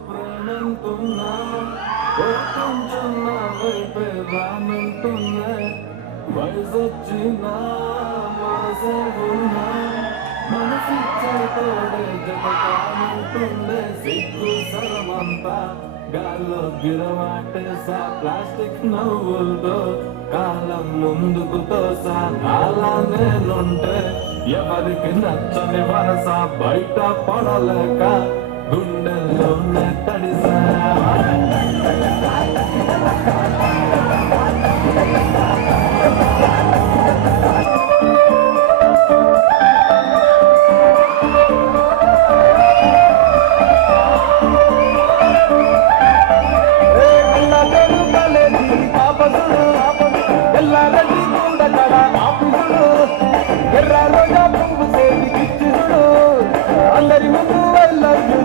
ప్రేమంటున్నా కొంచెం నా వైపే రానంటున్నా వయసొచ్చినా మనసే ఉన్నా మనసిచ్చే తోడే జగతానంటుండే సిగ్గు సరమంతా గాల్లో గిరవాటేసా ప్లాస్టిక్ నవ్వులతో కాలం ముందుకు తోసా అలా నేనుంటే ఎవరికి నచ్చని వరస బయట పడలేక గుండెల్లోనే తడిసా అందరి ముందు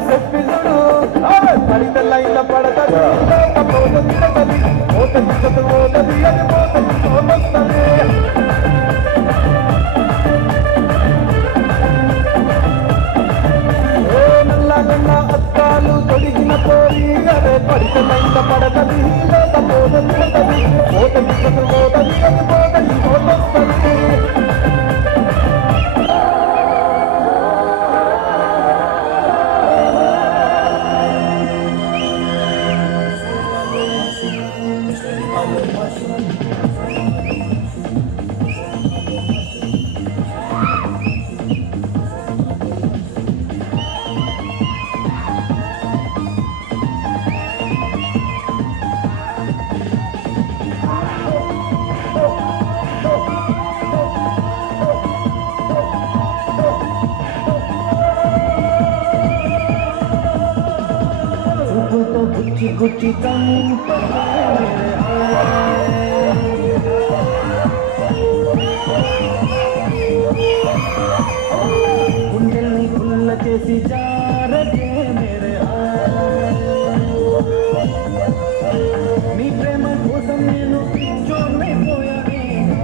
చెప్పిదుడు పడిత లైన్ల పడతది పోతది పోతది అది పోతది నల్ల అత్తాలు తొడిగిన పోయి అదే పడిత లైన్ల పడతది పోతది పోతది అది పోతది గుచ్చి గుచ్చి గుండెల్ని గుల్ల చేసి జారగే మేరే నీ ప్రేమ కోసం నేను పిచ్చోనైపోయానే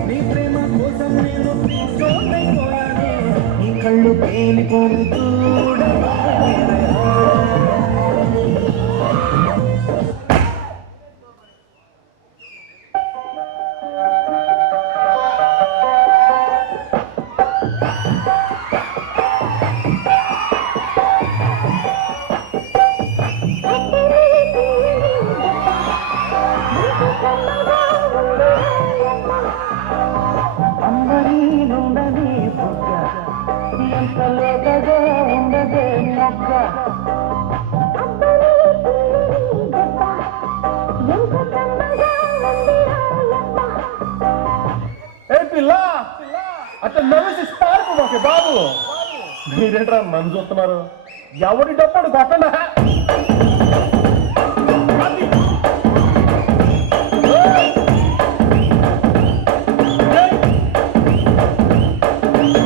నీ ప్రేమ కోసం నేను పిచ్చోనైపోయానే నీ కళ్ళు పేలిపోను చూడగా అట్లా నవ్వేసి పార్పు మాకే బాబు మీరేంట్రా నన్ను చూస్తున్నారు ఎవరి డప్పుడు కొట్టండా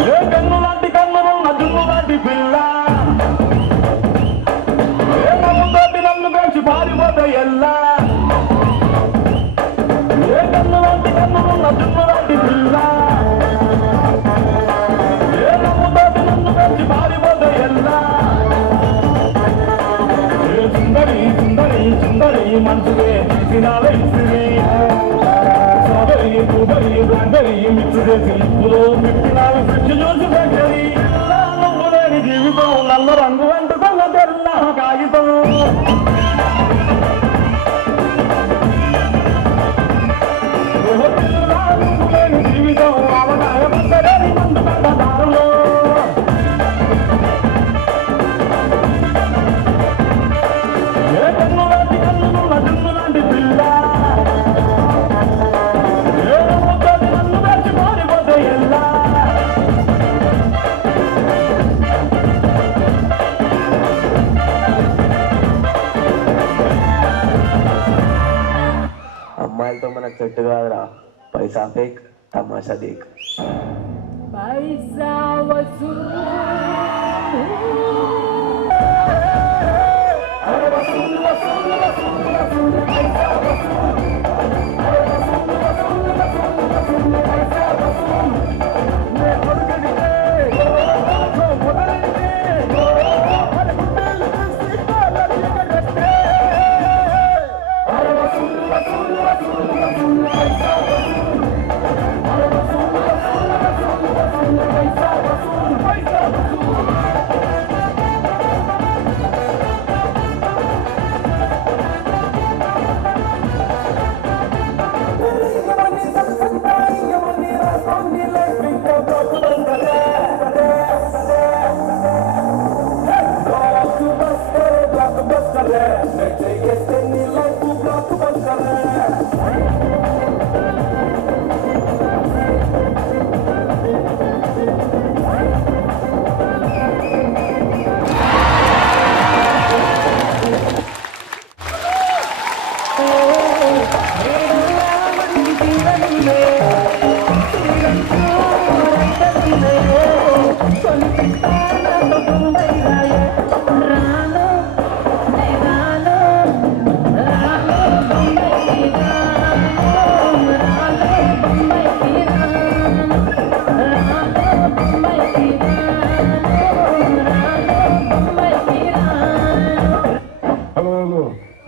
ఏ కన్ను లాంటి కన్నులున్న జున్ను లాంటి పిల్ల ఏ నమ్ముతోటి నన్ను పెంచి పారిపోతే ఎల్లా ఏ కన్ను లాంటి కన్నులున్న జున్ను లాంటి పిల్ల సుందరి మనసులే తీసినాలే సోదరి కూదరి అందరి మిత్రుడే సిల్పులో మిట్టినాలు ఫ్రిడ్జ్ చూసి దగ్గరి నువ్వు లేని జీవితం నల్ల రంగు అంటుకున్న తెల్ల కాగితం నువ్వు లేని జీవితం అవగాహన పడ్డని మందు పడ్డ దారులో అమ్మాయిలతో మనకు చెట్టు కాదురా పైసా ఫేక్ తమాషా దేక్ పైసా వసూలు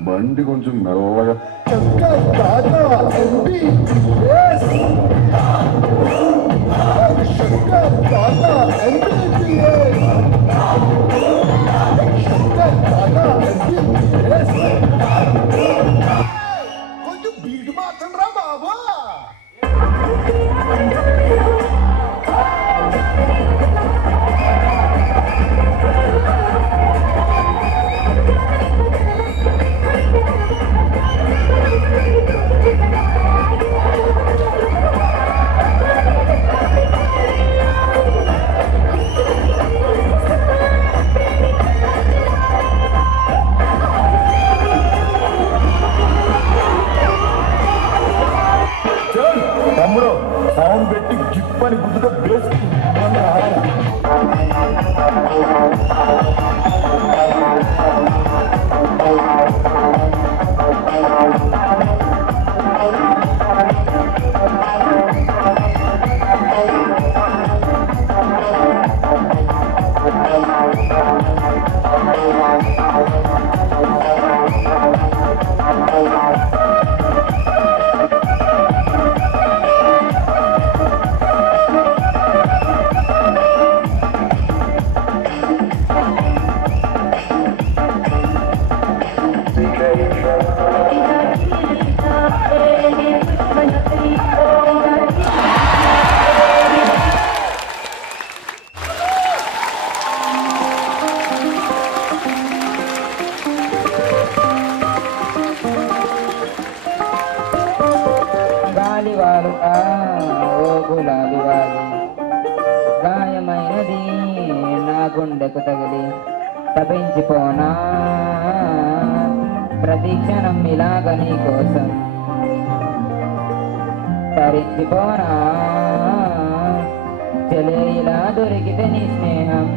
బండి కొంచెం మెల్లగా కొంచెం బీటు మార్చండి రా బాబా. తమ్ముడు సౌండ్ పెట్టి గిప్పని గుద్దుతో బేస్ గాలివారుతా ఓ గులాబీ వాలి గాయమైనది నా గుండెకు తగిలి తపించిపోనా ప్రతి క్షణం ఇలాగ నీ కోసం తరించిపోనా చెలే ఇలా దొరికితే నీ స్నేహం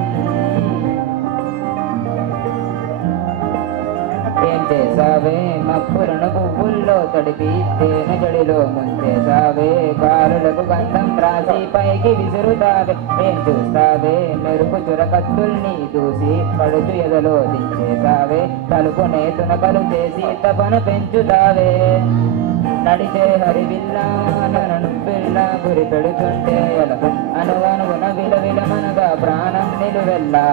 ఏం చేసావే మప్పులను పువ్వుల్లో తడిపి తేనె జడిలో ముంచేసావే కారులకు గంధం రాసి పైకి విసురుతావే ఏం చూస్తావే మెరుపు చురకత్తుల్ని దూసి పడుచు ఎదలో దించేసావే తలుపునే తునకలు చేసి తపన పెంచుతావే నడిచే హరివిల్లా నన్ను పిల్ల గురి పెడుతుంటే ఎలకు అనువనుగున విలవిలమనగా ప్రాణం నిలువెల్లా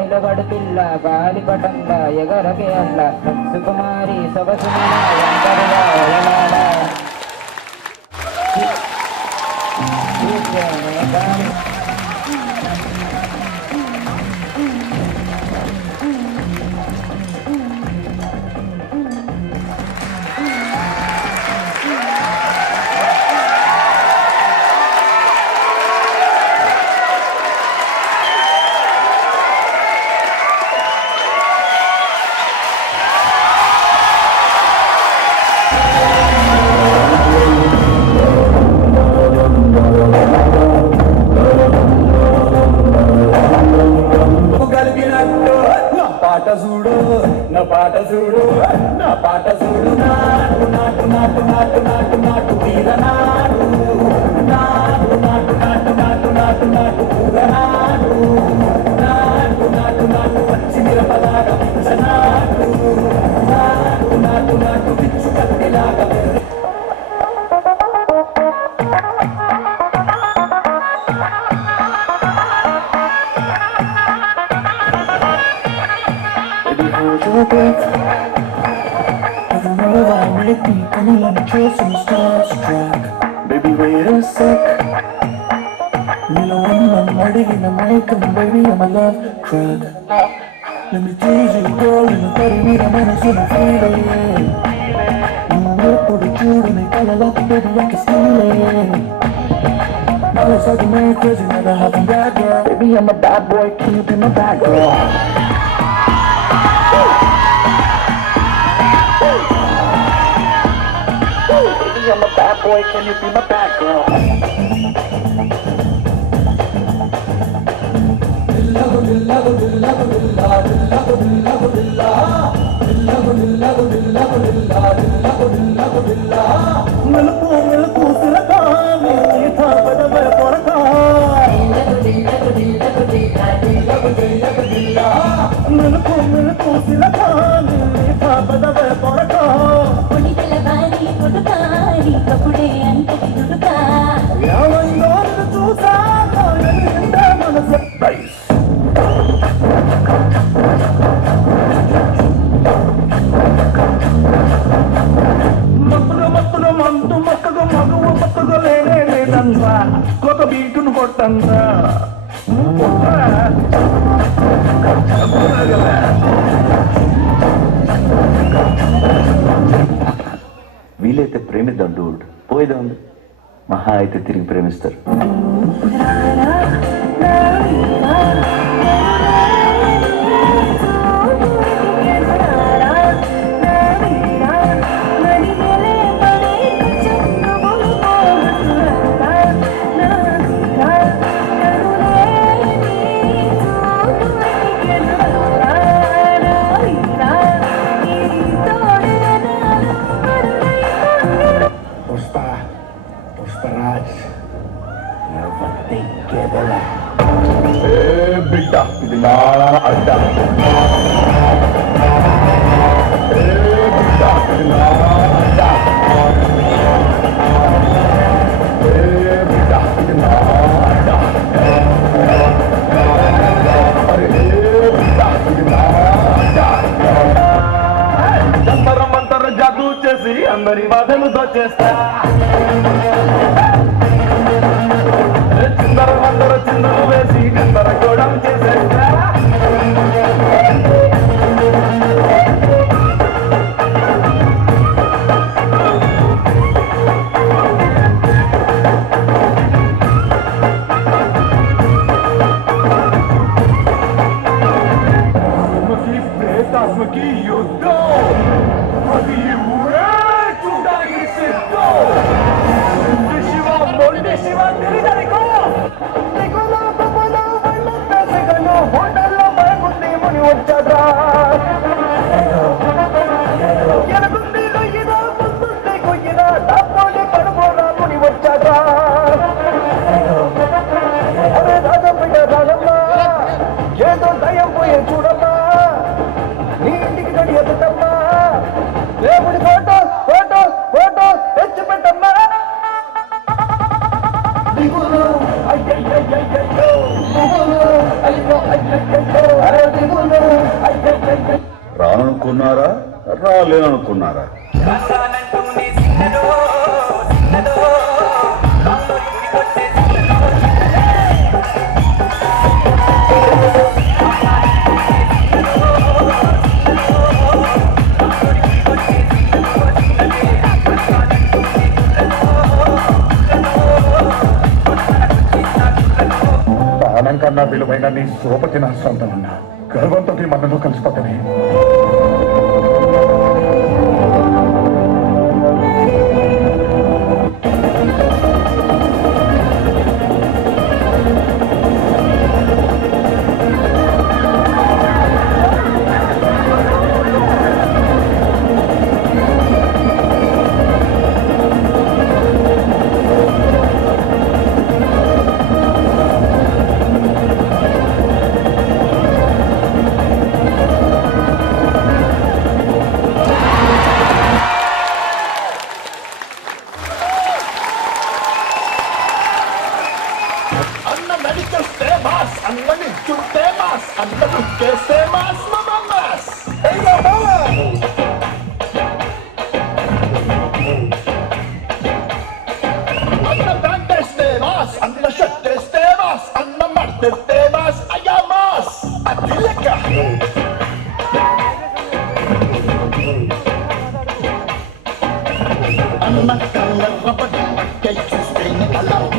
నిలబడు పిల్ల గాలిపటంలా ఎగరకే అల్ల సుకుమారి సొగసుమల ఒంటరిగా ఒలలాడా. నా పాట చూడు నా పాట చూడు నాటు నాటు నాటు నాటు నాటు నాటు తీర నాటు నాటు నాటు నాటు నాటు నాటు నాటు పూర నాటు నాటు నాటు నాటు పచ్చి మిరపలాగా నాటు నాటు నాటు నాటు పిచ్చు కత్తిలాగా your breath. I don't know why I'm really deep and I'm chasing starstruck. Baby, wait real sick. You know I'm ready in the makeup, baby, I'm a love drug. Let me tease you, girl, in the 30 meter minutes in the feeling. I'm a real pretty cute, and they call it like a baby, I can steal it. Now it's like a man crazy, never having bad girl. Baby, I'm a bad boy, can you be my bad girl? Baby, I'm a bad boy, can you be my bad girl? కప్పుడే అంతటి దుడుకా మత్తులు మందు మక్కకు మగువ మక్కకు లేనే లేదంతా కొత్త బీటును కొట్టంతా వీలైతే ప్రేమిద్దాం Dude, పోయేదాం. మహా అయితే తిరిగి ప్రేమిస్తారు. బిడ్డ ఇది నా అడ్డ. బిడ్డ ఇది నా అడ్డ. బిడ్డ ఇది నా అడ్డ. బిడ్డ ఇది నా అడ్డ. జంతర జాదూ చేసి అందరి బాధలు దోచేస్తా. అందరూ చిందలు వేసి గందరగోళం చేసేస్తా. ప్రేతాత్మకి యుద్ధం అది ఊరే చూడడానికి సిద్ధం. శివ మొండి శివ తిరిగడికో హోటల్లో భయకుంది ముని వచ్చాడ్రా. ఎనకుంది కొయ్యినా ముందుంది కొయ్యినా డబ్బోని పడుకోరా ముని వచ్చాడ్రా. అరే రాజమ్మ రాజమ్మ ఏదో దయం పోయే చూడమ్మా, నీ ఇంటికి గడి ఎదుటమ్మా, దేవుడి ఫోటో ఫోటో ఫోటో తెచ్చి పెట్టమ్మా. దిగులు అయ్యయ్యయ్యయ్యో అయ్యో అయ్యయ్యయ్యో అరే దిగులు అయ్యయ్యయ్యో. రాననుకున్నారా, రాలేననుకున్నారా? ప్రాణం కన్నా విలువైన నీ సోపతి నా సొంతం ఉన్నా గర్వంతో మనలో కలిసిపోతుంది.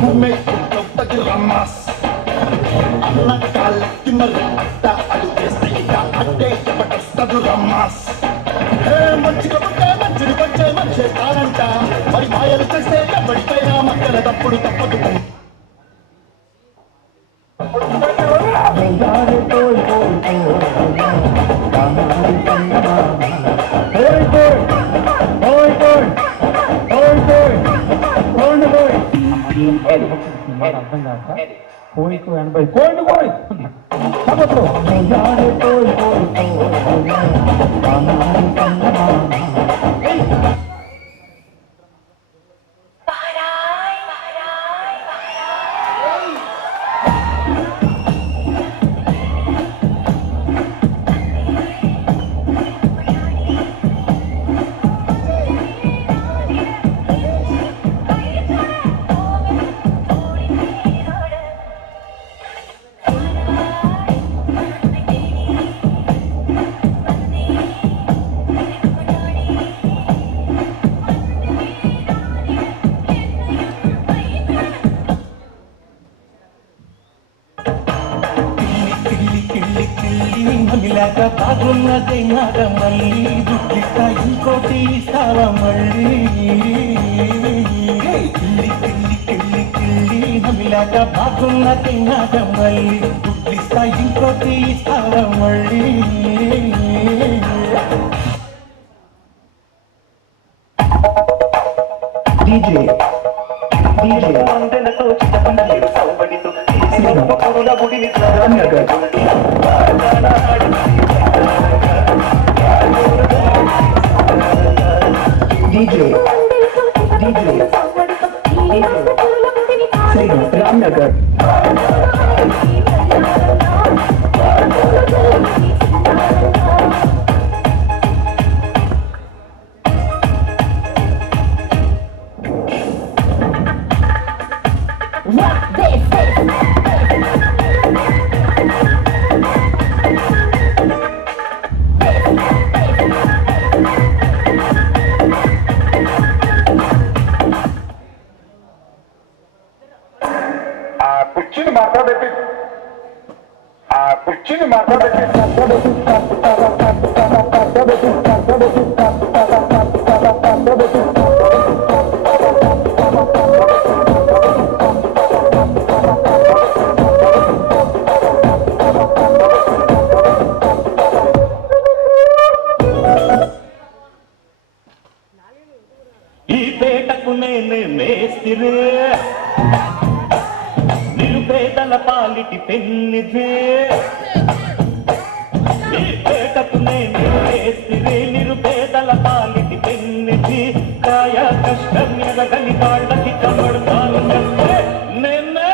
ఉమ్మెత్తుకి రమ్మాస్ అన్న కాళ్ళకి మరి అట్ట అడుగేస్తే ఇక అట్టే చెప్పటొస్తదు రమ్మాస్ మంచిగా పుట్టే మంచిని వచ్చే మనిషి తానంట మరి మాయలు చేస్తే ఎప్పటికైనా మక్కల తప్పుడు తప్పదు అర్థం కాక కోయికు 80 కోయిను కోయి సపట్లో మహిళక బాగున్నదే నాగ మళ్ళీ దుడ్డిక ఇంకోటి ఇస్తావా మళ్ళీ కిల్లి కిల్లి కిల్లి కిల్లి మహిళక బాగున్నదే నాగ మళ్ళీ దుడ్డిస్తా ఇంకోటి ఇస్తావా మళ్ళీ DJ అందెలతో చిత్తపండలేడు సౌబడితో పురుల గుడిని DJ రామ్నగర్ కుర్చీని మాట్లాడబెట్టి ఈ పేటకు నేనే మేస్తిరే నిరుపేదల పాలిటి పెన్నిధే ఈ పేటకు నేనే మేస్తిరే నిరుపేదల పాలిటి పెన్నిధి కాయ కష్టం ఎదగని కాళ్ళకి కమడతాను నేనే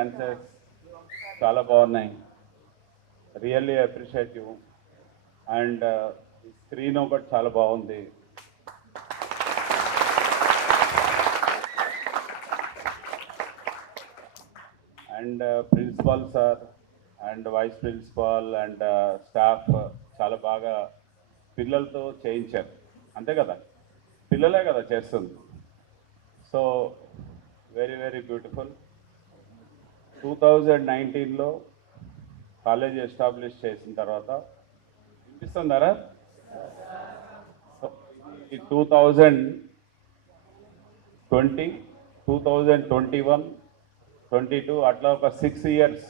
డాన్సెస్ చాలా బాగున్నాయి. Really appreciate you. And screen ఒకటి చాలా బాగుంది. And principal sir and vice principal and staff చాలా బాగా పిల్లలతో చేయించారు. అంతే కదా, పిల్లలే కదా చేస్తుంది. So very very beautiful. 2019లో కాలేజ్ ఎస్టాబ్లిష్ చేసిన తర్వాత వినిపిస్తుందారా? ఈ 2020, 2021, 22 అట్లా ఒక 6 years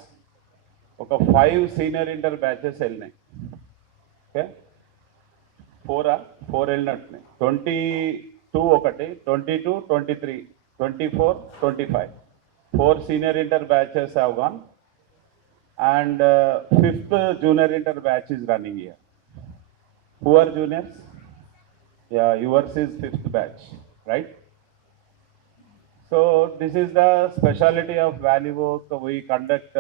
ఒక 5 సీనియర్ ఇంటర్ బ్యాచెస్ వెళ్ళినాయి. ఓకే, 4 వెళ్ళినట్టున్నాయి. 22 ఒకటి, 22, 23, 24, 25 4 senior inter batches have gone, and 5th junior inter batch is running here. Who are juniors? Yeah, yours is 5th batch, right? So this is the speciality of Valley Work. We conduct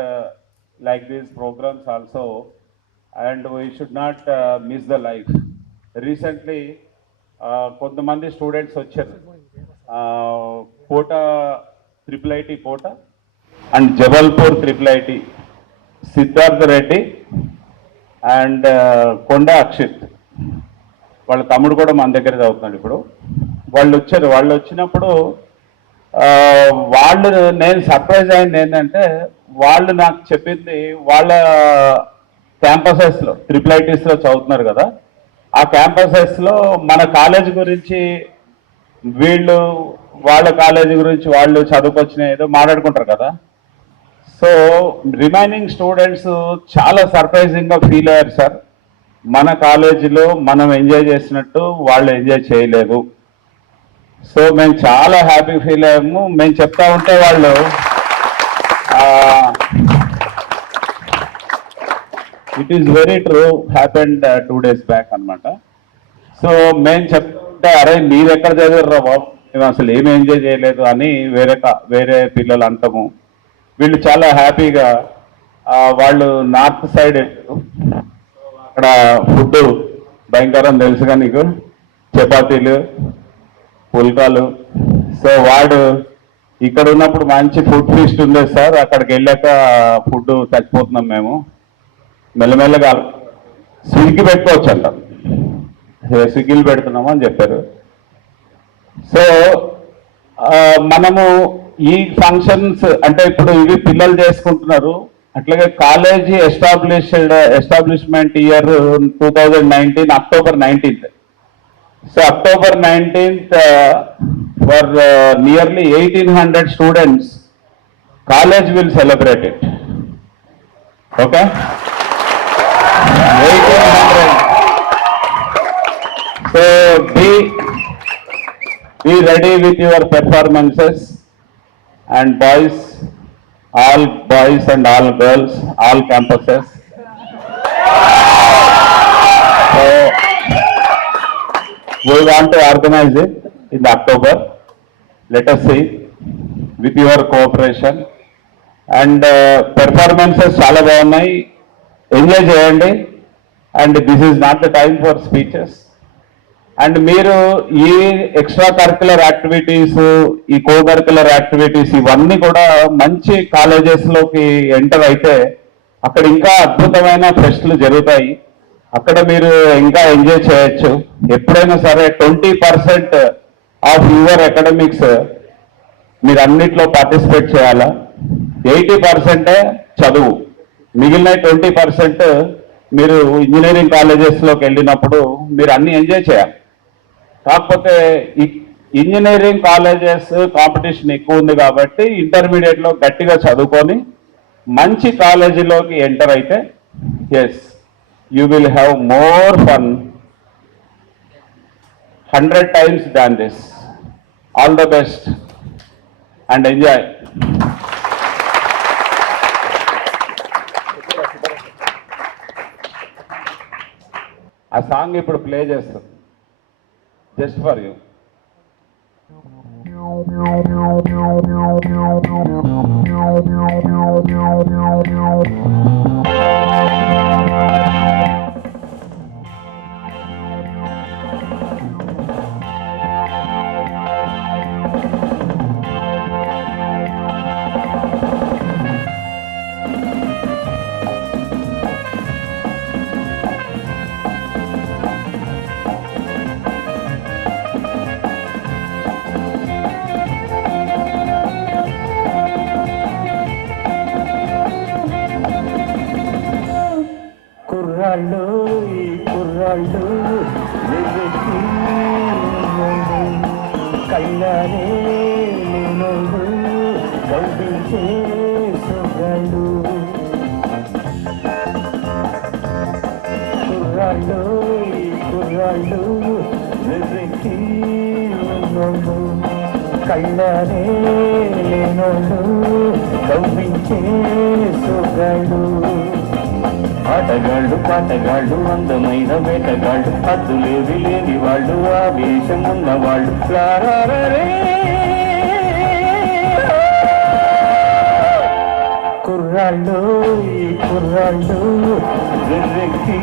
like these programs also, and we should not miss the life. Recently కొంతమంది students వచ్చారు, Kota IIIT Kota and Jabalpur IIIT, Siddhartha Reddy and Konda Akshit, వాళ్ళ తమ్ముడు కూడా మన దగ్గర చదువుతున్నాడు ఇప్పుడు. వాళ్ళు వచ్చారు. వాళ్ళు వచ్చినప్పుడు నేను సర్ప్రైజ్ అయింది ఏంటంటే, వాళ్ళు నాకు చెప్పింది వాళ్ళ క్యాంపసెస్లో IIITస్లో చదువుతున్నారు కదా, ఆ క్యాంపసెస్లో మన కాలేజ్ గురించి వీళ్ళు వాళ్ళ కాలేజీ గురించి వాళ్ళు చదువుకొచ్చిన ఏదో మాట్లాడుకుంటారు కదా. సో రిమైనింగ్ స్టూడెంట్స్ చాలా సర్ప్రైజింగ్గా ఫీల్ అయ్యారు సార్. మన కాలేజీలో మనం ఎంజాయ్ చేసినట్టు వాళ్ళు ఎంజాయ్ చేయలేదు. సో మేము చాలా హ్యాపీ ఫీల్ అయ్యాము. మేము చెప్తా ఉంటే వాళ్ళు it is very true, happened 2 days back అనమాట. సో మేము చెప్తే అరే మీరు ఎక్కడ చదివారు బాబు, మేము అసలు ఏమి ఎంజాయ్ చేయలేదు అని వేరే పిల్లలు అంటాము. వీళ్ళు చాలా హ్యాపీగా వాళ్ళు నార్త్ సైడ్ అక్కడ ఫుడ్ భయంకరం తెలుసుగా నీకు, చపాతీలు పుల్కాలు. సో వాడు ఇక్కడ ఉన్నప్పుడు మంచి ఫుడ్ ఫీస్ట్ ఉండేది సార్, అక్కడికి వెళ్ళాక ఫుడ్ చచ్చిపోతున్నాం మేము, మెల్లమెల్లగా స్విగ్గీ పెట్టుకోవచ్చు అంట, స్విగ్గీలు పెడుతున్నాము అని చెప్పారు. సో మనము ఈ ఫంక్షన్స్ అంటే ఇప్పుడు ఇవి పిల్లలు చేసుకుంటున్నారు. అట్లాగే college establishment year 2019 October 19th. So October 19th for nearly 1800 students, college will celebrate it. Okay, 1800. So be ready with your performances, and boys, all boys and all girls, all campuses. So we want to organize it in October. Let us see with your cooperation. And performances చాలా బాగున్నాయి, enjoy చేయండి. And this is not the time for speeches. And మీరు ఈ extra curricular activities, ఈ co curricular activities ఇవన్నీ కూడా మంచి కాలేజెస్లోకి enter అయితే అక్కడ ఇంకా అద్భుతమైన ఫెస్ట్లు జరుగుతాయి. అక్కడ మీరు ఇంకా ఎంజాయ్ చేయొచ్చు. ఎప్పుడైనా సరే 20% ఆఫ్ యువర్ అకాడమిక్స్ మీరు అన్నిట్లో పార్టిసిపేట్ చేయాలా. 80% చదువు, మిగిలిన 20% మీరు ఇంజనీరింగ్ కాలేజెస్లోకి వెళ్ళినప్పుడు మీరు అన్ని ఎంజాయ్ చేయాలి. కాకపోతే ఇంజనీరింగ్ కాలేజెస్ కాంపిటీషన్ ఎక్కువ ఉంది కాబట్టి ఇంటర్మీడియట్లో గట్టిగా చదువుకొని మంచి కాలేజీలోకి ఎంటర్ అయితే as you will have more fun 100 times than this. All the best and enjoy. ఆ సాంగ్ ఇప్పుడు ప్లే చేస్తాం జస్ట్ ఫర్ యూ. కుర్రాళ్ళు ఈ కుర్రాళ్ళు వెర్రెత్తి కళ్ళారే లేనోళ్ళు కవ్వించే సొగ్గాళ్ళు కుర్రాళ్ళు ఈ కుర్రాళ్ళు వెర్రెత్తి ఉన్నోళ్ళు కళ్ళారే లేనోళ్ళు కవ్వించే సొగ్గాళ్ళు ఆటగాళ్ళు పాటగాళ్ళు అందమైన వేటగాళ్ళు హద్దులేవి లేని వాళ్ళు ఆవేశం ఉన్నవాళ్ళు కుర్రాళ్ళు ఈ కుర్రాళ్ళు వెర్రెక్కి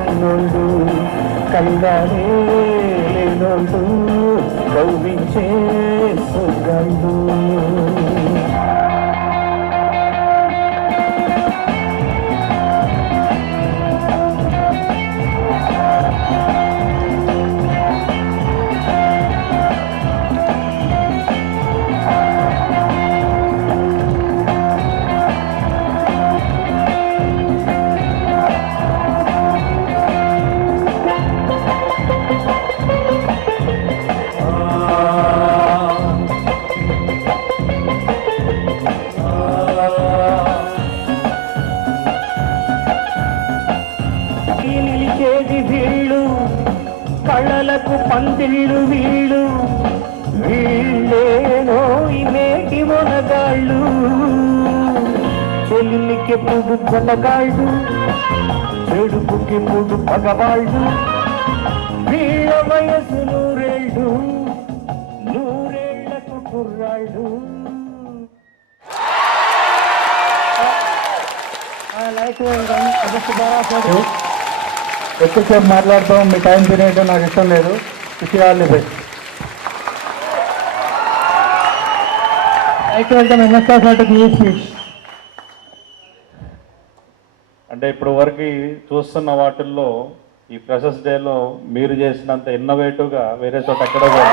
ఉన్నోళ్ళు కళ్ళారే లేనోళ్ళు కవ్వించే సొగ్గాళ్ళు నిలిచేది వీళ్ళు కళ్ళలకు పందిళ్ళు వీళ్ళు వీళ్ళేనో ఇనేటి మొనగాళ్ళు చెల్లికి మూడు కొనగాళ్ళు చెడుపుకి మూడు పగవాళ్ళు వీళ్ళ వయసు నూరేళ్ళు నూరేళ్లకు కుర్రాళ్ళు ఎక్కువసేపు మాట్లాడతాం మీ టైం తినేయడం నాకు ఇష్టం లేదు విషయాలు బెస్ట్ అంటే ఇప్పుడు వరకు చూస్తున్న వాటిల్లో ఈ ఫ్రెషర్స్ డేలో మీరు చేసినంత ఇన్నోవేటివ్గా వేరే చోట ఎక్కడ కూడా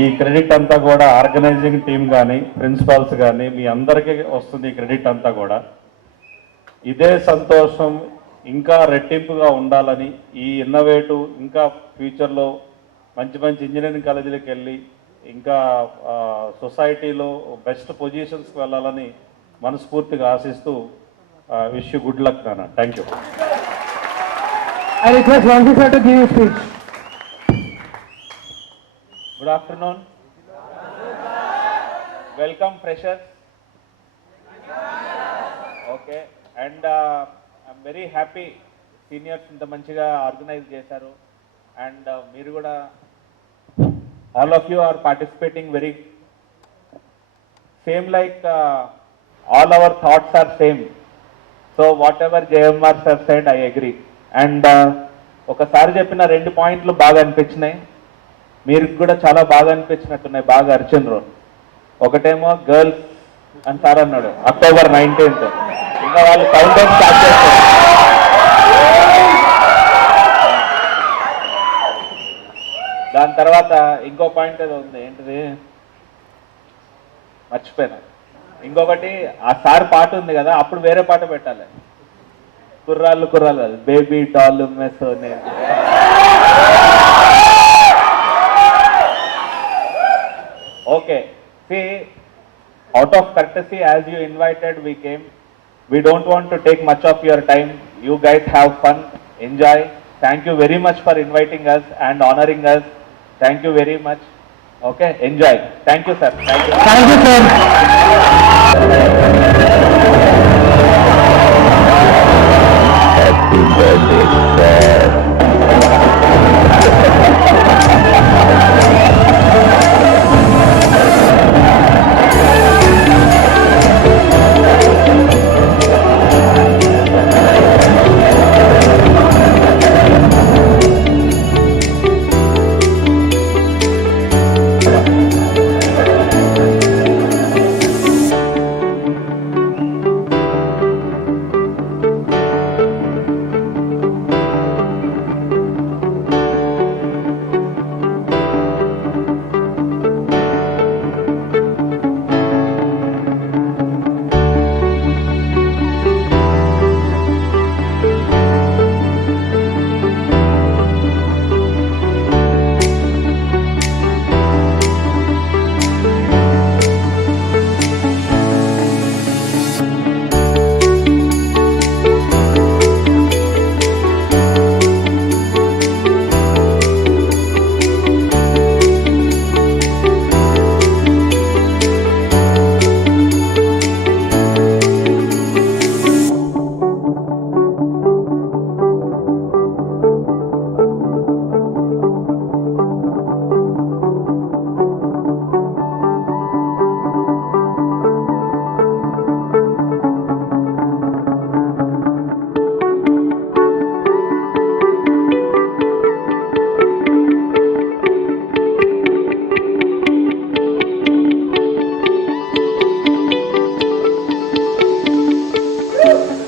ఈ క్రెడిట్ అంతా కూడా ఆర్గనైజింగ్ టీం కానీ ప్రిన్సిపాల్స్ కానీ మీ అందరికీ వస్తుంది ఈ క్రెడిట్ అంతా కూడా. ఇదే సంతోషం ఇంకా రెట్టింపుగా ఉండాలని ఈ ఇన్నోవేటివ్ ఇంకా ఫ్యూచర్లో మంచి మంచి ఇంజనీరింగ్ కాలేజీలకు వెళ్ళి ఇంకా సొసైటీలో బెస్ట్ పొజిషన్స్కి వెళ్ళాలని మనస్ఫూర్తిగా ఆశిస్తూ విష్ యూ గుడ్ లక్ నాన్న. Thank you. I request Vansi sir to give his speech. Good afternoon. Welcome freshers. Okay. And I'm very happy seniors ఇంత మంచిగా ఆర్గనైజ్ చేశారు. And మీరు కూడా all of you are participating very same like all our thoughts are same. So whatever JMR sir said, I agree. And ఒకసారి చెప్పిన 2 పాయింట్లు బాగా అనిపించినాయి, మీరు కూడా చాలా బాగా అనిపించినట్టున్నాయి, బాగా అరిచినరు. ఒకటేమో గర్ల్స్ అని సార్ అన్నాడు అక్టోబర్ 19th, ఇంకా వాళ్ళు కౌంట్ డౌన్ స్టార్ట్ చేస్తారు. దాని తర్వాత ఇంకో పాయింట్ ఏదో ఉంది, ఏంటిది మర్చిపోయినా. ఇంకొకటి ఆ సార్ పాట ఉంది కదా, అప్పుడు వేరే పాట పెట్టాలి, కుర్రాళ్ళు కుర్రాళ్ళు కాదు, baby doll mess. Okay, see, out of courtesy, as you invited, we came. We don't want to take much of your time. You guys have fun, enjoy. Thank you very much for inviting us and honoring us. Thank you very much. Okay, enjoy. Thank you, sir. Thank you. Thank you, sir.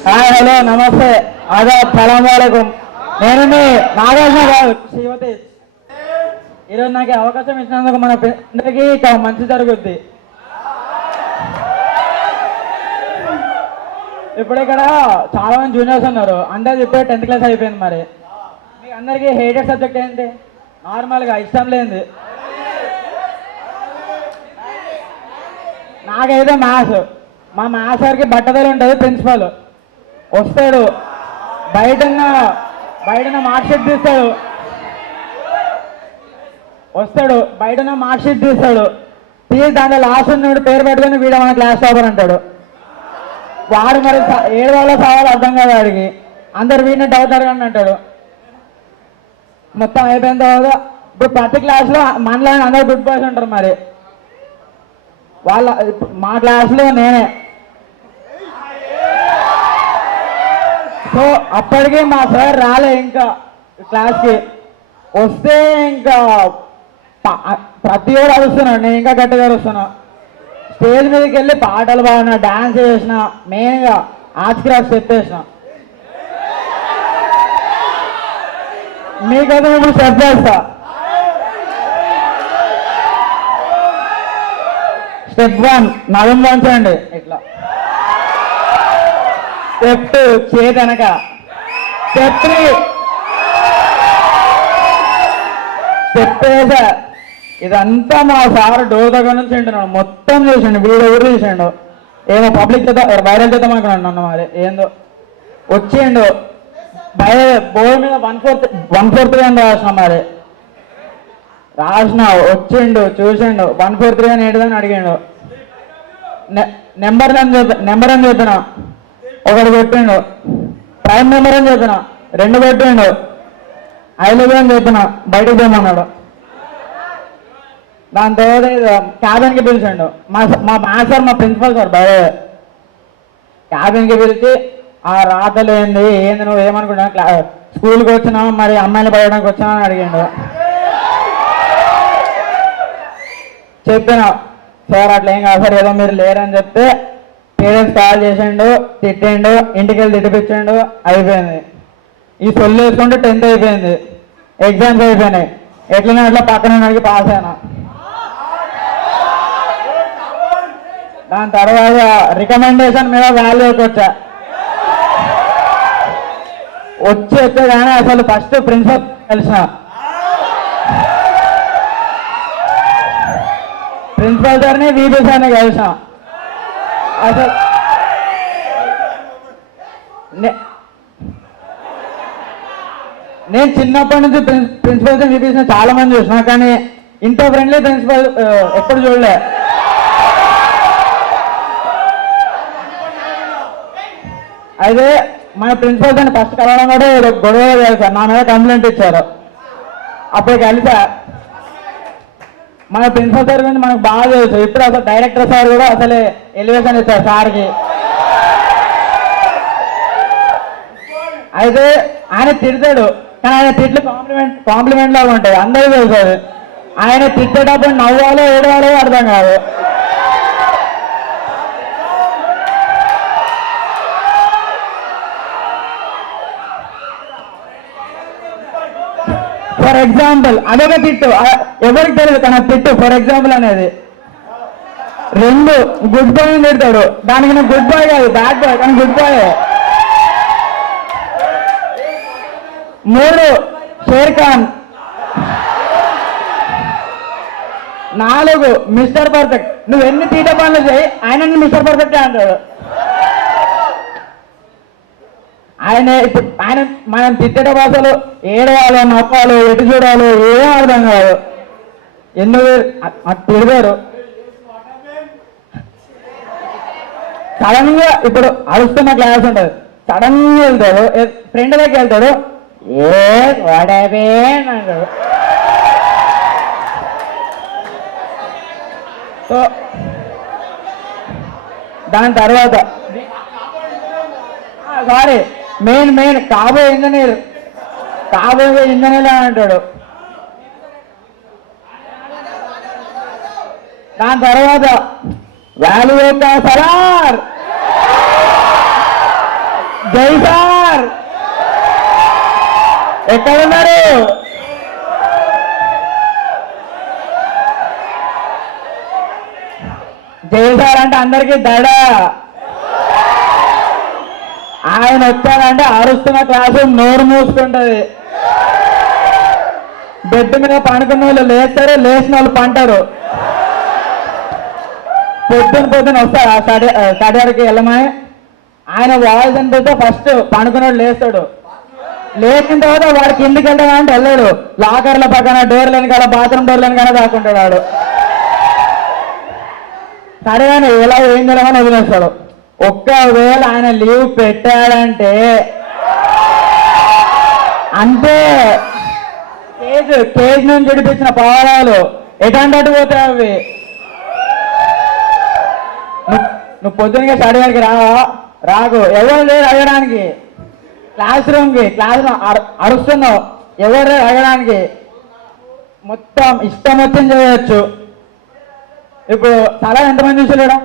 Hi hello నమస్తే ఆదాబ్ సలాం వాలేకుం. నేను మీ నాగార్జున గారు శివతేజ్. ఈరోజు నాకు అవకాశం ఇచ్చినందుకు మన అందరికీ మంచి జరుగుద్ది. ఇప్పుడు ఇక్కడ చాలా మంది జూనియర్స్ ఉన్నారు, అందరు ఇప్పుడు 10th క్లాస్ అయిపోయింది. మరి మీకు అందరికీ హేటెడ్ సబ్జెక్ట్ ఏంటి? నార్మల్గా ఇష్టం లేనిది నాకైతే మ్యాథ్స్. మా మ్యాథ్స్ సార్కి బట్టదలు ఉంటుంది, ప్రిన్సిపల్ వస్తాడు, బయట మార్క్షీట్ తీస్తాడు, మార్క్షీట్ తీస్తాడు, తీసి దాంట్లో లాస్ట్ ఉన్నాడు పేరు పెట్టుకొని వీడు మన క్లాస్ టాపర్ అంటాడు. వాడు మరి 7 వాళ్ళ సవాలు అర్థం కాదు వాడికి, అందరు వీడిని డౌట్ అడగండి అంటాడు. మొత్తం అయిపోయిన తర్వాత ఇప్పుడు ప్రతి క్లాస్లో మనలో అందరు గుడ్ బాయ్స్ ఉంటారు. మరి మా క్లాస్లో నేనే. సో అప్పటికి మా సార్ రాలే ఇంకా క్లాస్కి. వస్తే ఇంకా ప్రతి ఓడు అరుస్తున్నాడు, నేను ఇంకా గట్టిగా అరుస్తున్నా. స్టేజ్ మీదకి వెళ్ళి పాటలు పాడినా, డాన్స్ చేసిన, మెయిన్గా ఆర్ట్స్ క్రాఫ్ట్స్ చెప్పేసిన. మీకైతే ఇప్పుడు స్టెప్ చేస్తా. స్టెప్ 1 నడుము వంచండి ఇట్లా. స్టెప్ 2 చేతి వెనక. స్టెప్ 3 స్టెప్ వేసా. ఇదంతా మా సార్ డోర్ దగ్గర నుంచి వింటున్నాడు, మొత్తం చూసిండు, వీడియో ఊరు చూసిండు. ఏమో పబ్లిక్ చేత వైరల్ చేద్దాం అనుకున్నాడు నన్ను. మరి ఏందో వచ్చిండు, బోర్డు మీద 143 అని రాసిన. మరి రాసిన, వచ్చిండు, చూసిండు, 143 అని ఏంటిదని అడిగిండు. నెంబర్ అని చెప్పిన, ఒకటి పెట్టిండు. ప్రైమ్ నెంబర్ అని చెప్పిన, 2 పెట్టిండు. 5 అని చెప్పిన, బయటకు పోమన్నాడు. దాని తర్వాత క్యాబిన్కి పిలిచిండు. మా మ్యాథ్స్ సార్, మా ప్రిన్సిపల్ సార్ బయట క్యాబిన్కి పిలిచి, ఆ రాతలు ఏంది నువ్వు ఏమనుకున్నా, స్కూల్కి వచ్చినావు మరి అమ్మాయిలు పడడానికి వచ్చావు అని అడిగిండు. చెప్పిన, సార్ అట్లా ఏం కాదు సార్, ఏదో మీరు లేరని చెప్తే పేరెంట్స్ కాల్ చేసిండు, తిట్టిండు, ఇంటికి వెళ్ళి తిట్టిపించిండు. అయిపోయింది. ఈ సొల్లు వేసుకుంటే 10th అయిపోయింది, ఎగ్జామ్స్ అయిపోయినాయి. ఎట్లనే అట్లా పక్కన అడిగి పాస్ అయినా. దాని తర్వాత రికమెండేషన్ మీద వాల్యూకి వచ్చే కానీ అసలు ఫస్ట్ ప్రిన్సిపల్ కలిసిన. ప్రిన్సిపల్ సార్ని వీపీ సార్ని కలిసిన. అసలు నేను చిన్నప్పటి నుంచి ప్రిన్సిపల్స్ వీపీ సార్ చాలా మంది చూసిన, కానీ ఇంత ఫ్రెండ్లీ ప్రిన్సిపల్ ఎప్పుడు చూడలే. అయితే మన ప్రిన్సిపల్ సార్ని ఫస్ట్ కలవడం కూడా గొడవ చేశారు, నా మీద కంప్లైంట్ ఇచ్చారు. అప్పుడు కలిసా. మన ప్రిన్సిపల్ సార్ గురించి మనకు బాగా తెలుసు. ఇప్పుడు అసలు డైరెక్టర్ సార్ కూడా అసలే ఎలివేషన్ ఇచ్చారు సార్కి. అయితే ఆయన తిడతాడు, కానీ ఆయన తిట్లు కాంప్లిమెంట్ లాగా ఉంటాయి, అందరికీ తెలుసు. ఆయన తిట్టేటప్పుడు నవ్వాలో ఏడవాలో అర్థం కాదు. ఫర్ ఎగ్జాంపుల్ అదొక తిట్టు, ఎవరికి తెలియదు కానీ తిట్టు ఫర్ ఎగ్జాంపుల్ అనేది. 2 గుడ్ బాయ్ అని తిడతాడు, దానికి నేను గుడ్ బాయ్ కాదు బ్యాడ్ బాయ్, కానీ good boy. 3 Sher Khan. 4 mister perfect. నువ్వు ఎన్ని తీట పనులు చేయి, ఆయన మిస్టర్ పర్ఫెక్ట్ అంటాడు. ఆయన మనం తిట్టేట భాషలు ఏడవాలో, నవ్వాలో, ఎటు చూడాలో ఏం అర్థం కాదు. ఎందుకు తిడతారు. సడన్ గా ఇప్పుడు అరుస్తున్న క్లాస్ ఉంటుంది, సడన్ గా వెళ్తాడు, ఫ్రెండ్ దగ్గరికి వెళ్తాడు, వాడవే అంటాడు. సో దాని తర్వాత సారీ మెయిన్ కాబోయే ఇంజనీర్ అంటాడు. దాని తర్వాత వాల్యూ యొక్క సలార్ జై సార్ ఎక్కడున్నారు? జై సార్ అంటే అందరికీ దడ. ఆయన వచ్చారంటే అరుస్తున్న క్లాసు నోరు మూసుకుంటది. బెడ్ మీద పండుకున్న వాళ్ళు లేస్తారు, లేచిన వాళ్ళు పంటారు. పొద్దున వస్తారు స్టడీకి వెళ్ళమని. ఆయన వాయిస్ అనిపిస్తే ఫస్ట్ పండుకున్నాడు లేస్తాడు. లేచిన తర్వాత వాడు కిందికి వెళ్తామంటే వెళ్ళాడు. లాకర్ల పక్కన డోర్లు వెనకాల బాత్రూమ్ డోర్లు వెనకాల దాక్కుంటాడు వాడు. సరేగానే ఎలా ఏం చేయాలని వదిలేస్తాడు. ఒక్కవేళ ఆయన లీవ్ పెట్టాడంటే అంతే. కేజ్ నుంచి విడిపించిన పావురాలు ఎటంటట్టు పోతాయి అవి. నువ్వు పొద్దునగా స్టడీ గారికి రాకు. ఎవరు లేరు అడగడానికి. క్లాస్ రూమ్ అరుస్తున్నావు, ఎవరు లేరు అడగడానికి. మొత్తం ఇష్టం వచ్చింది చేయవచ్చు. ఇప్పుడు చాలా ఎంతమంది చూసలేడా?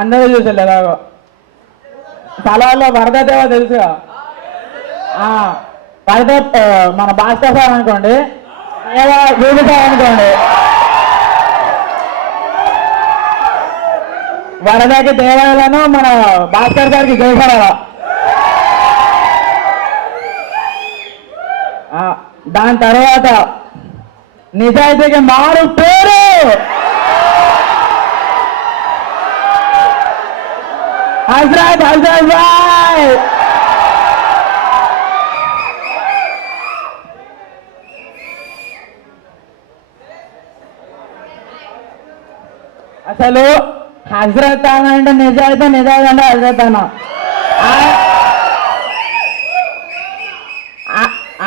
అందరూ చూసలే. ఎలాగో స్థలాల్లో వరదదేవ తెలుసుగా. వరద మన భాస్కర్ సార్ అనుకోండి, గూడు సార్ అనుకోండి. వరదకి దేవాలను మన భాస్కర్ గారికి జయసరాల. దాని తర్వాత నిజాయితీకి మారు పేరు హజరత్ భాయ్. అసలు హజరత్ అన్న అంటే నిజాయితీ, నిజాయితీ అంటే హజరత్ అన్న.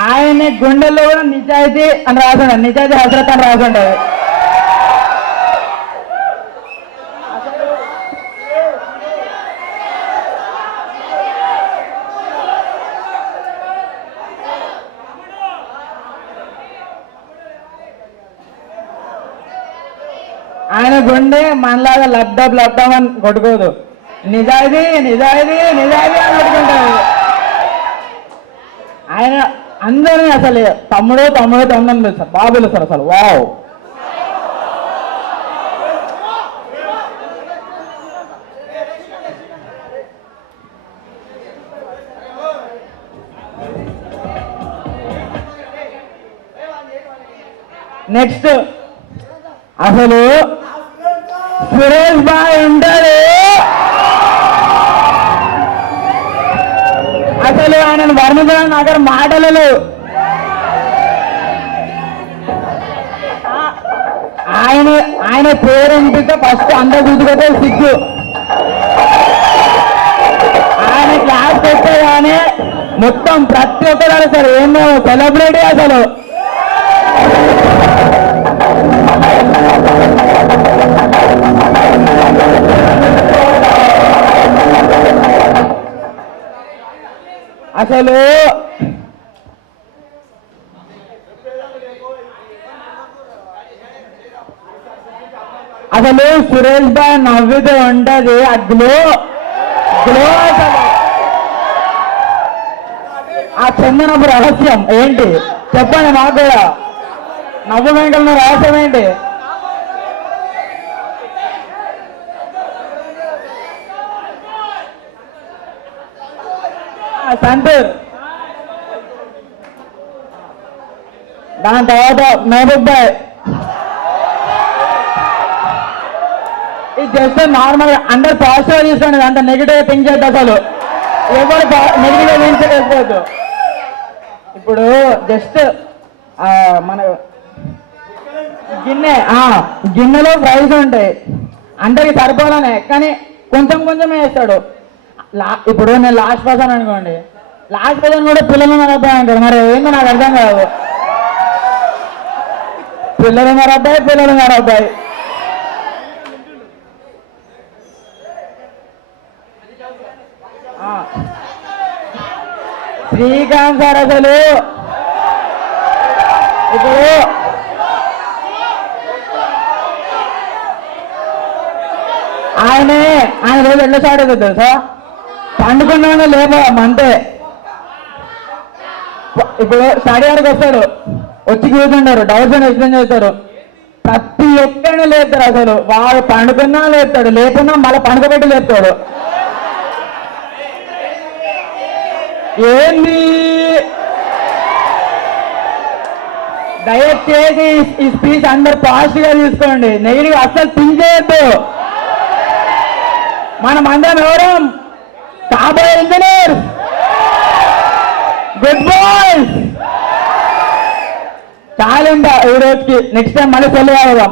ఆయన గుండెల్లో కూడా నిజాయితీ అని రాసుండ, నిజాయితీ హజరత్ అని రాసుంటది. ఆయన గుండె మనలాగా లబ్డబ్ అని కొట్టుకోదు. నిజాయితీ నిజాయితీ నిజాయితీ అని కొట్టుకుంటారు. ఆయన అందరినీ అసలు తమ్ముడు తమ్ముడు తమ్ముడు అని పిలుస్తారు, బాగా పిలుస్తారు అసలు. వావ్. నెక్స్ట్ అసలు సురేష్ బాయ్ ఉంటాడు. అసలు ఆయనను వర్ణించడానికి నాకు మాటలు లేవు. ఆయన పేరు అనిపిస్తే ఫస్ట్ అందరు గుర్తుకొస్తే సిగ్గు. ఆయన క్లాస్ పెట్టే కానీ మొత్తం ప్రతి ఒక్కరు అసలు ఏమో సెలబ్రిటీ అసలు. అసలు సురేష్ బాయ్ నవ్వుతూ ఉంటది ఆ గ్లో గ్లో. అసలు ఆ చందనపు రహస్యం ఏంటి చెప్పండి మాకు కూడా. నవ్వు వెంకన్న రహస్యం ఏంటి? సంతూర్. దాని తర్వాత మహబూబ్ బాయ్. ఇది జస్ట్ నార్మల్ అందరు పాజిటివ్ తీసుకోండి, అంత నెగిటివ్ థింక్ చేయద్దు. అసలు ఎవరు నెగిటివ్ థింక్ చేసుకోవద్దు. ఇప్పుడు జస్ట్ మన గిన్నెలో ఫ్రైస్ ఉంటాయి, అందరికి సరిపోవాలనే, కానీ కొంచెం కొంచెమే వేస్తాడు. ఇప్పుడు నేను లాస్ట్ పర్సన్ అనుకోండి, లాస్ట్ పర్సన్ కూడా పిల్లలు మన అబ్బాయి అంటాడు. మరి ఏందో నాకు అర్థం కాదు. పిల్లలు మన అబ్బాయి. శ్రీకాంత్ సార్ అసలు ఇప్పుడు ఆయన రోజు ఎట్లా స్టార్ట్ అవుతుంది తెలుసా? పండుకున్నాను లేపం అంతే. ఇప్పుడు స్టడీ అవర్కి వస్తాడు, వచ్చి కూర్చుంటారు, డౌట్స్ అని ఎక్స్ప్లెయిన్ చేస్తారు. ప్రతి ఒక్కరిని లేపుతారు. అసలు వాడు పండుకున్నా లేపుతాడు, లేకున్నా మళ్ళీ పండుకోబెట్టి లేపుతాడు. ఏంది దయచేసి ఈ స్పీచ్ అందరు పాజిటివ్ గా తీసుకోండి, నెగిటివ్ అస్సలు థింక్ చేయొద్దు. మనం అందరం ఎవరం కాబోయే ఇంజనీర్, గుడ్ బాయ్స్. చాలుంటా ఈ రోజుకి, నెక్స్ట్ టైం మళ్ళీ సెల్ కావదాం.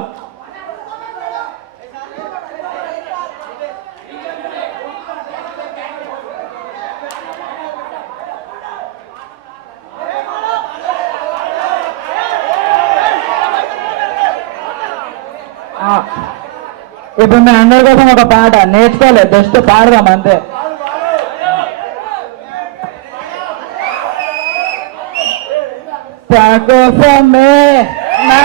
ఇప్పుడు మీ అందరి కోసం ఒక పాట నేర్చుకోలేదు, జస్ట్ పాడదాం అంతే. కోసమే నా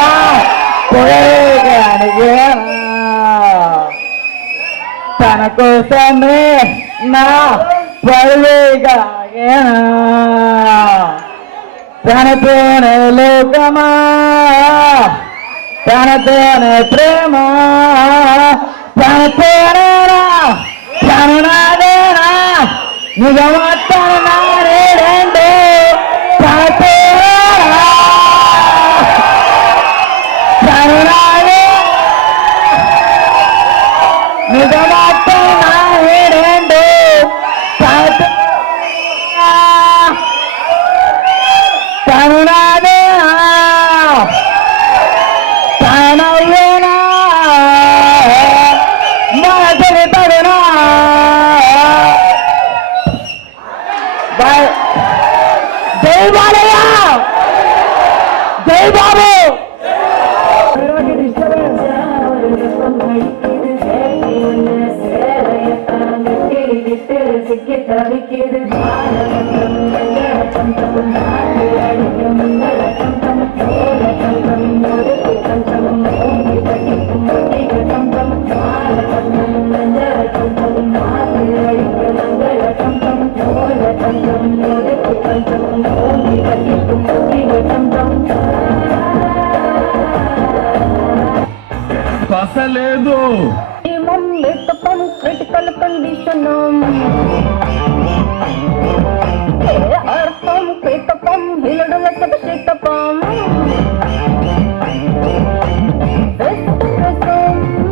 తన కోసమే నా పరువేగా తనతోనే లోకమా, తనతోనే ప్రేమ, తనతోనేనా తను నాదేనా నిజమత్తను నారేడండి తనతోనా తను నాదే నిజమత్తను నారేడండి తను నాదేనా తనవేనా మనసుని తడునా. జై బాలయ్య, జై బాబు. లేదు క్రిటికల్ కండిషన్ అర్థం కీటకం హిలడుల శీతకం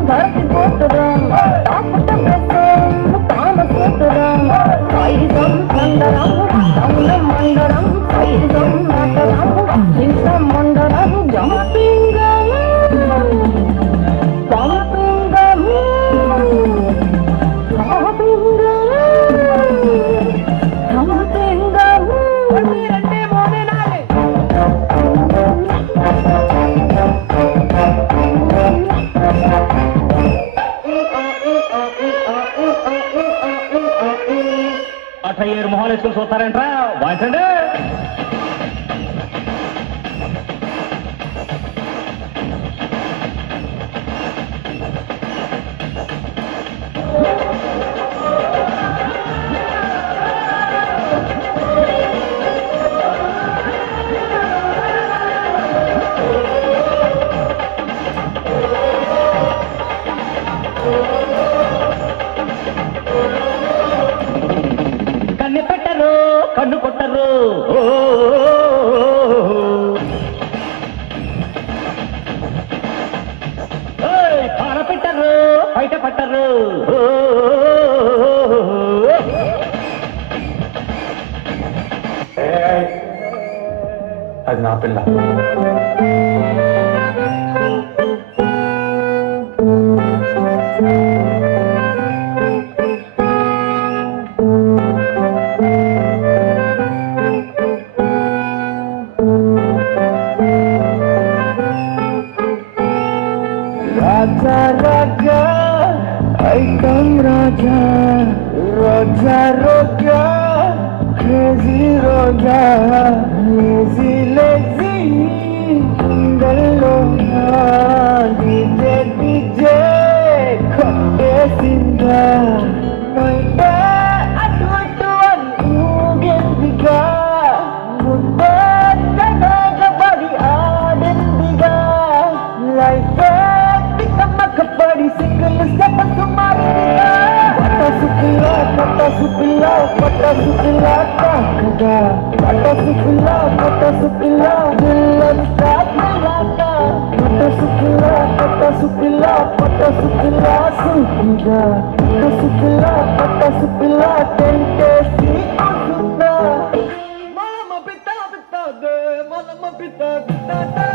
ధరతి పోతురం తాపట ప్రసం కామసూతురం ఐదం మండరం తౌన మండరం ఐదం నాటరం హింస మండరం జమపింగం అయ్యేరు మొహాలు వేసుకొని చూస్తారంట్రా వాయించండి. కన్ను కొట్టరు పాల పెట్టరు బయట పట్టరు. అది నా పిల్ల. Raja Raja, Aikam Raja, Raja Raja, Crazy Raja, Lazy Lazy, Galona, DJ DJ, Kote Sindra, Kote Atwa పటాసు పిల్ల పటాసు పిల్ల కాకగా పటాసు పిల్ల పిల్లంతా పిల్లాక పటాసు పిల్ల సూటిగా పటాసు పిల్ల టెంటేసి వస్తుందా మలమ పితా పితాదే మలమ పితా పితాదే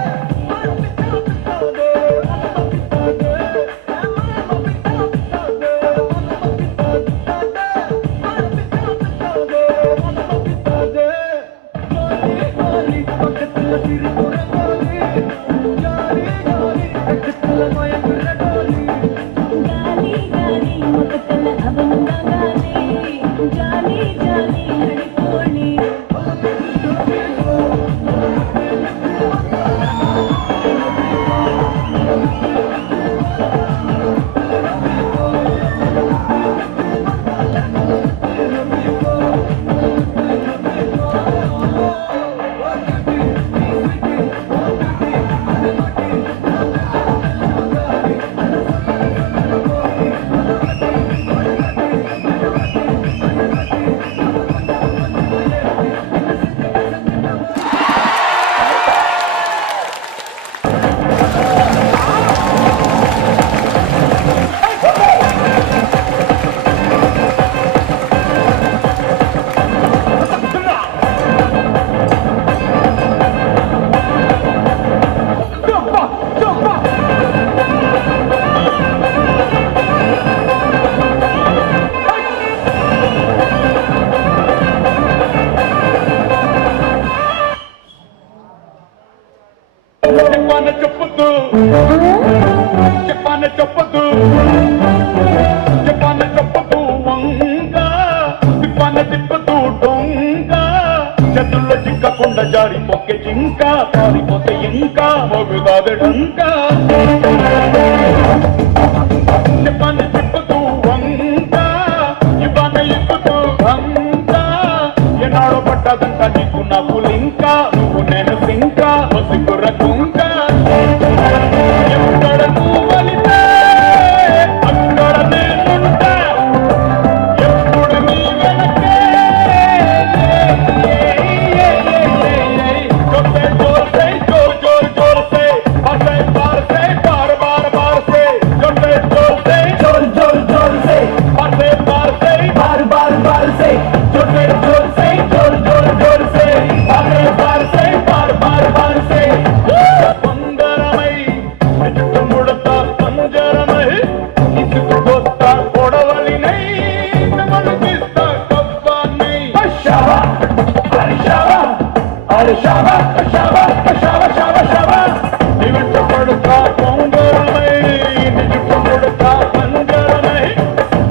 మలమ పితా పితాదే మలమ పితాదే చెప్పదు వంగ తిప్పదు దొంగ చేతుల్లో చిక్కకుండా జారిపోకే జింక పారిపోతే ఇంకా మొగుదాదడంకా చెప్పాను తిప్పదు వంగ ఇవ్వన ఇప్పుతూ వంగ ఎన్నాడో పట్టదంట నీకు నాకు లింక నువ్వు నేను సింక సిగ్గుర కుంక ఎక్కడ నువ్వు వలితే అక్కడ నేనుంటా ఎప్పుడు నీ వెనకే జోర్ జోర్ జోర్ సే హసే బార్ సే బార్ బార్ బార్ సే జోర్ జోర్ సే హసే బార్ సే బార్ బార్ బార్ సే జోర్ సే జోర్ సే హసే బార్ సే బార్ బార్ బార్ సే పంగరమై చుట్టుముడతా పంజరమై ఇసుకొస్తా కొడవలినై నమలు తీస్తా కవ్వానై షావా అరే షావా షావా షావా షావా షావా నివెంట పడుతా పంగరమై చుట్టుముడతా పంజరమై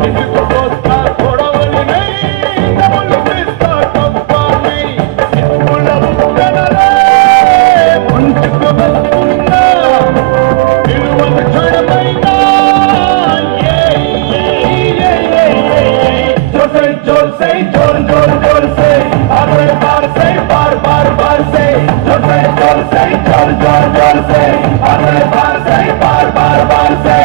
ఇసుకొస్తా కొడవలినై నమలు తీస్తా కవ్వానై ఇసుకుల ఉత్తనలే ముంచుకు వస్తున్నా నిలువన క్షణమైనా जोर से जोर जोर जोर से अरे बार से बार बार बार से जोर से जोर से अरे बार से बार बार बार से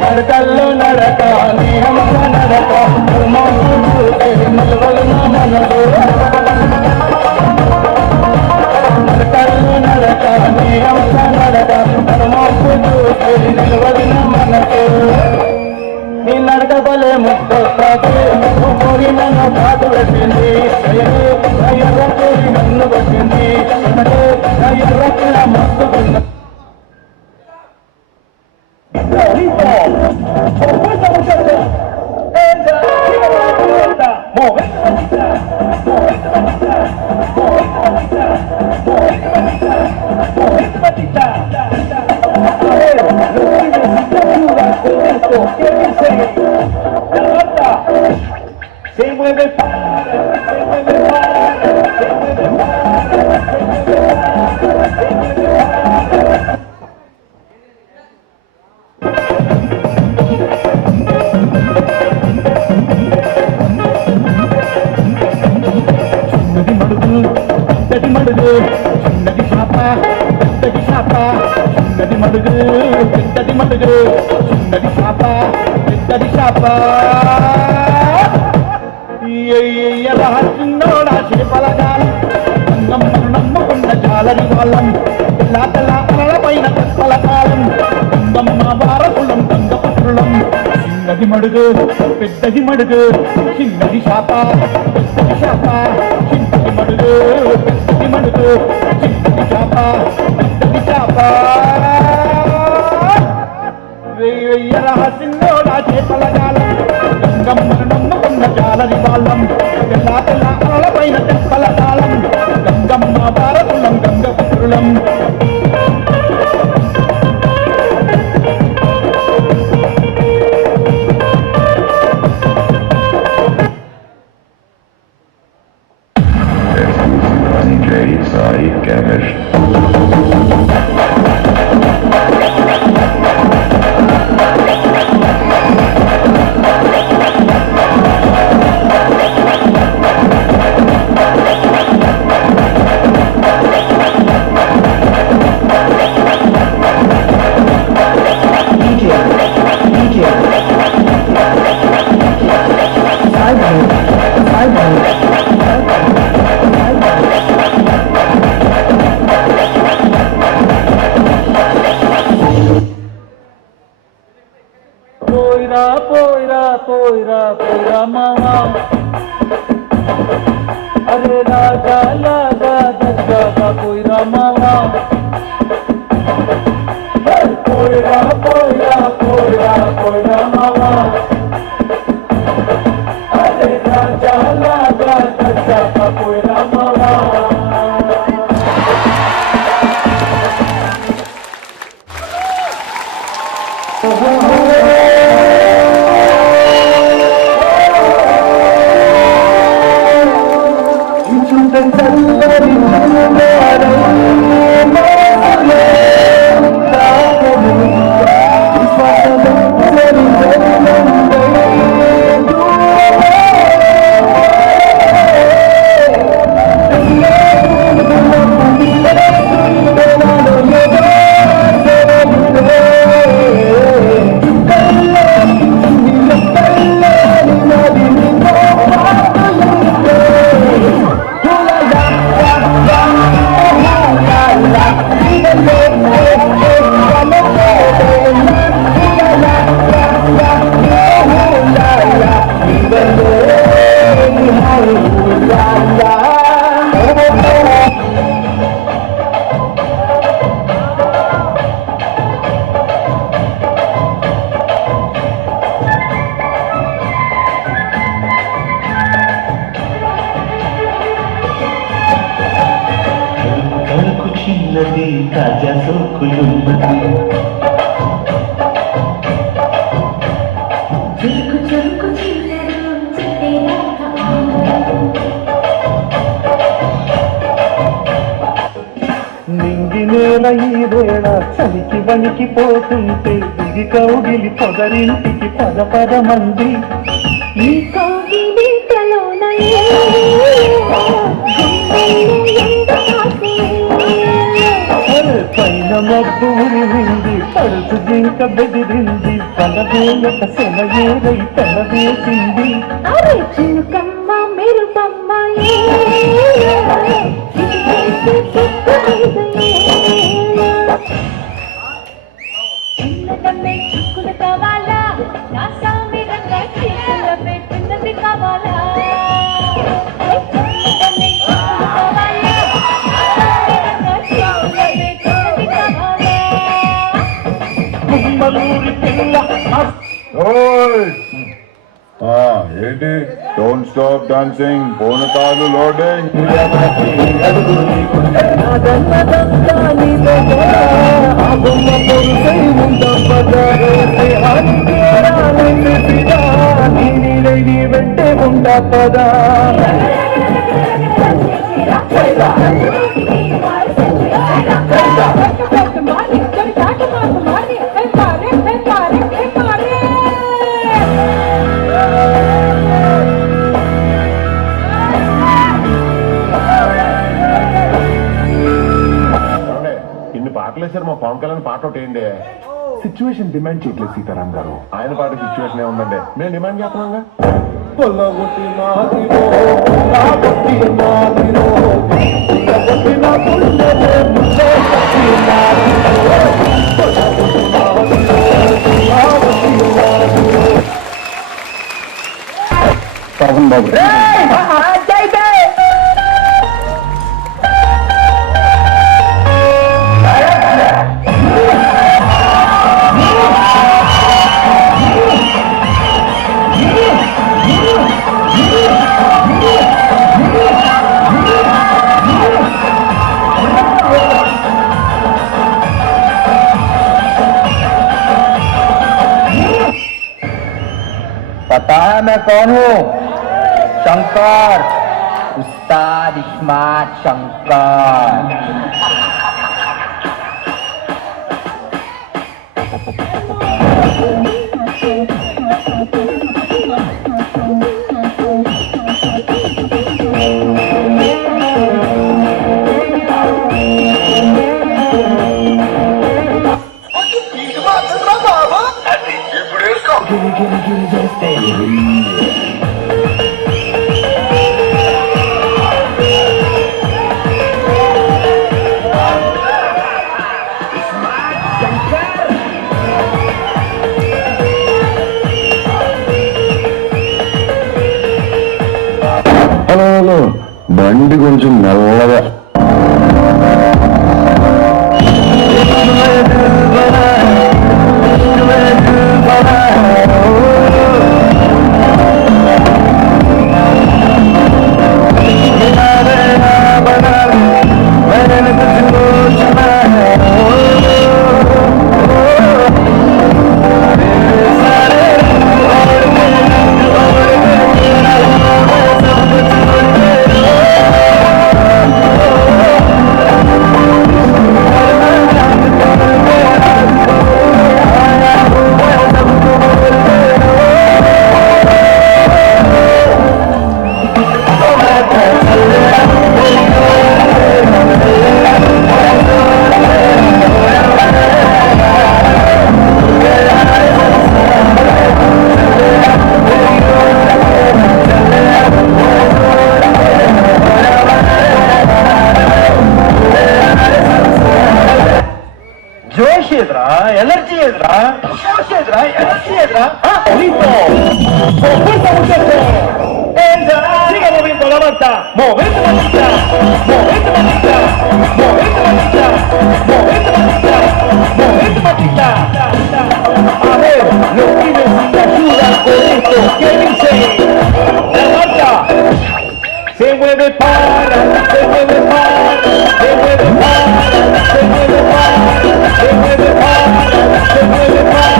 నడకల్లో నడక నేహంస నడక నిలవలు మనసు నడకల్లో నడక నేహంస నడక నడుమోపు చూసి నిలవలిన మనసు నీ నడక బలే ముక్కొస్తాది కోరి నన్ను కాదు పెట్టింది నన్ను కొట్టింది ఎర్రకుల మస్తుకున్న se mueve para, se mueve para, se mueve చేపలగాలం గంగమ్మను నమ్ముకున్న జాలరి వాళ్ళం తెల్ల అలల పైన తెప్పల కాలం గంగమ్మ వారసులం గంగపుత్రులం చిన్నది మడుగు పెద్దది మడుగు చిన్నది శాప పెద్దది శాప చిన్నది మడుగు పెద్దది మడుగు చిన్నది శాప పెద్దది శాప వెయ్య రహస్యంలోడా చేపలగాలం గంగమ్మను నమ్ముకున్న జాలరి వాళ్ళం తెల్ల అలల పైన తెప్పల కాలం గంగమ్మ భారతులం గంగపుత్రులం పోయిరా మామా అరే రాజా లాగా దగ్గరగా పోయిరా మామా పోయిరా మామా అరే రాజా లాగా దగ్గరగా పోయిరా మామా తాజా సోకులున్నది నింగి నేల ఈ వేళ చలికి వణికిపోతుంటే దిగి కౌగిలి పొదరింటికి పద మంది ఈ కౌగిలి పైన మబ్బు ఉరివింది పడుచు జింక బెదిరింది పలవేయక సెలయేరై తెలవేసింది అరే చినుకమ్మ మెరుపమ్మ చిక్కులు కావాలా నా సామి రంగా చీకుల పెట్టినది కావాలా ఏంటి డోంట్ స్టాప్ డాన్సింగ్ పూనకాలు లోడింగ్ వెంటే ఉండా పదా ఇన్ని పాటలు వేసారు మా పవన్ కళ్యాణ్ పాట ఒకటి ఏంటి సిచ్యువేషన్ డిమాండ్ చేయట్లేదు సీతారాం గారు ఆయన పాట సిచ్యువేషన్ ఏముందండి మేము డిమాండ్ చేస్తున్నాంగా పొల్లగొట్టి నాదివో నా బాబు. पता है मैं कौन हूँ? शंकर, उस्ताद इस्मात शंकर। హలో బండి కొంచెం మెల్లగా. జోష్ ఎదురా, ఎనర్జీ ఎదురా, జోష్ ఎదురా, ఎనర్జీ ఎదురా. Siga moviendo la manta, movete manita, movete manita, movete manita, movete manita, movete manita. A ver, los pibes si me ayudan con esto, ¿qué dice? La manta se mueve para, se mueve para, se mueve para, se mueve para, se mueve para, se mueve para.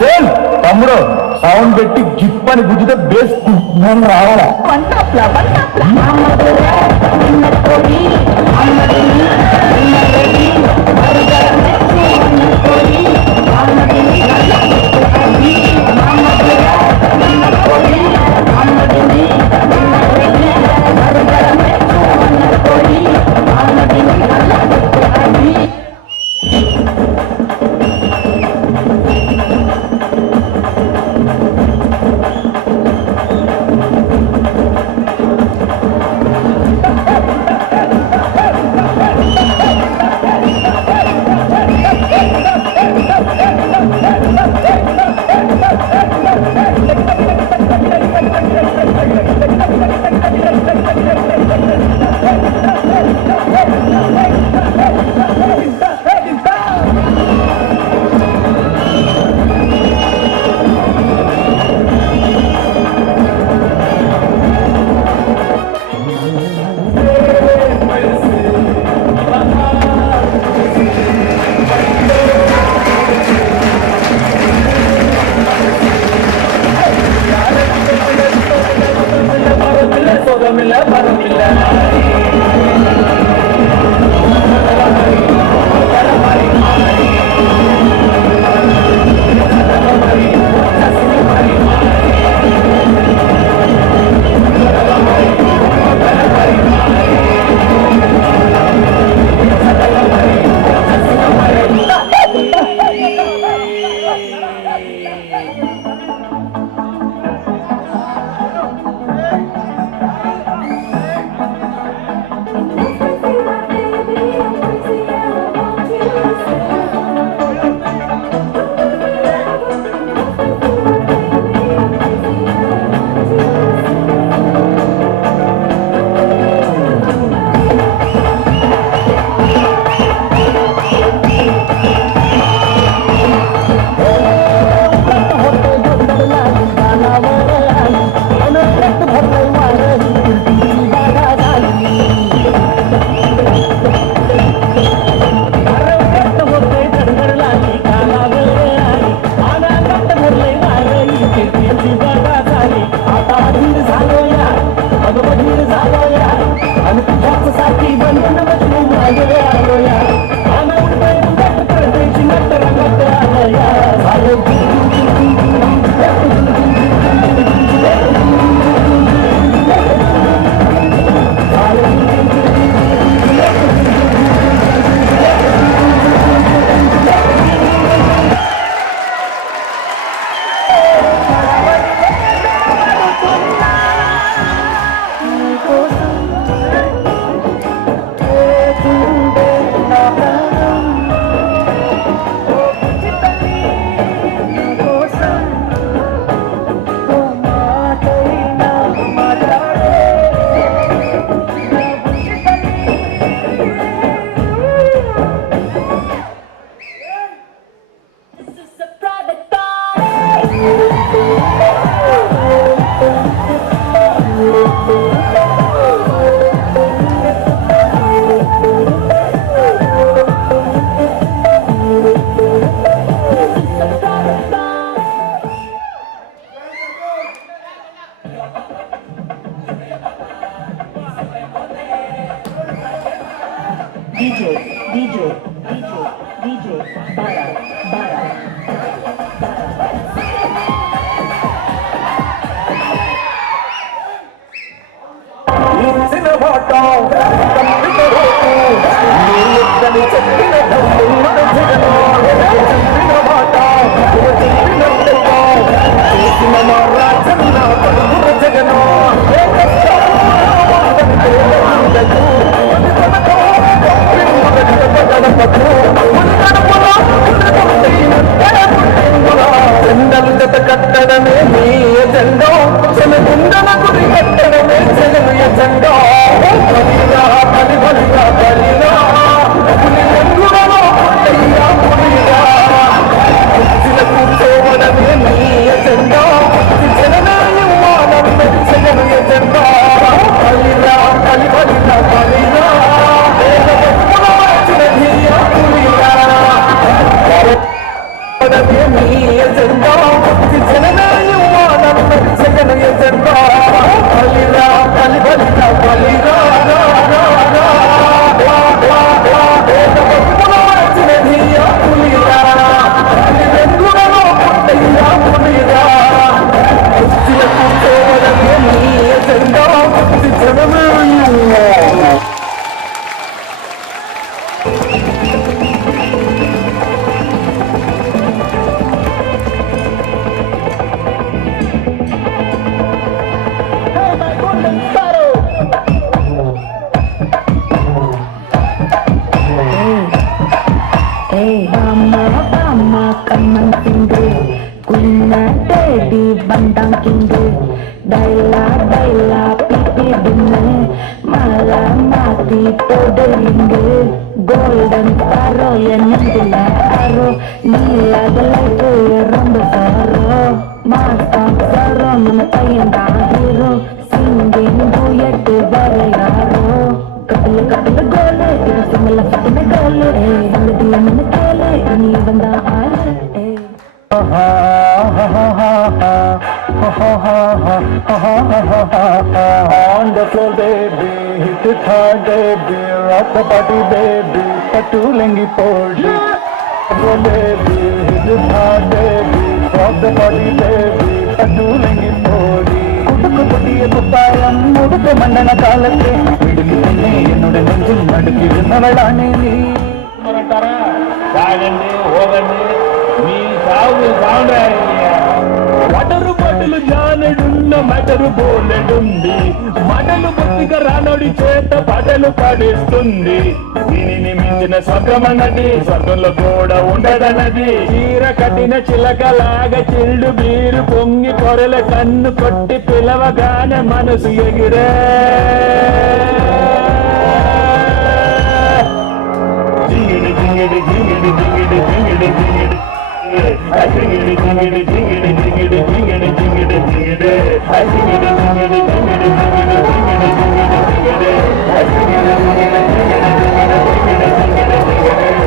చల్ తమ్ముడు, sound పెట్టి gib అని గుద్దితే base నేను రావాలా? ఇచ్చిన మాట తప్పిన రోటు నీళ్ళని చెప్పిన దమ్మున్న జగను చెప్పిన మాట చెప్పినట్టుగా చేసిన మా రాజన్న పడుకున్న జగను జెండలు జత కట్టడమే మీ ఎజెండో జనగుండన గురి కట్టడమే జగను ఎజెండో బలిరా బలి బలిరా బలిరా పులి రంగులలో పుట్టయ్యా పులిరా కుర్చీల కూర్చోవడమే మీ ఎజెండో జనమే ఇవ్వాలన్నది జగను ఎజెండో బలిరా బలి బలిరా బలిరా వేద బతుకుల వచ్చిన ధీయా పులిరా మీ ఎజెండా జనమే ఇవ్వాలన్నది జగను ఎజెండా బలిరా బలి బలిరా బలిరా బతుకుల వచ్చిన ధీయా పులిరా రంగులలో పుట్టయ్యా పులిరా కుర్చీల కూర్చోవడమే మీ ఎజెండా జనమే ఇవ్వాలి Baila, baila, pipi dinne, mala mati toderinge, golden sparrow, yenandila arrow, nila galaitu romba sorrow, masta sorrow, namatayanda hero, singing duet varayaro, katil gole, ira simala fatina gole, sangadiya mana kele, ini banda aale, On the floor, baby, hit it hard, baby, rock the body, baby, patulengi podi. Oh, baby, hit it hard, baby, rock the body, baby, patulengi podi. குடுக்கு புதிய குப்பாயம் முடுக்க மன்னன காலத்தை விடுக்கு என்னை என்னுடைய நெஞ்சில் நடுக்கிருந்தவளானே நீ సాగండి పోగండి మీ సాగు సాగుండ్రా వటరు బట్టలు జానడున్న మటరు బోలెడుంది మటలు బొత్తిగా రానోడి చేత పటలు పడేస్తుంది దీనిని మించిన స్వర్గమన్నది స్వర్గంలో కూడా ఉండదన్నది చీర కట్టిన చిలకలాగా చిల్లు బీరు పొంగి కొరల కన్ను కొట్టి పిలవగానే మనసు ఎగిరే జింగిడి జింగిడి జింగిడి జింగిడి జింగిడి జింగిడి జింగిడి జింగిడి జింగిడి జింగిడి జింగిడి జింగిడి జింగిడి జింగిడి జింగిడి జింగిడి జింగిడి జింగిడి జింగిడి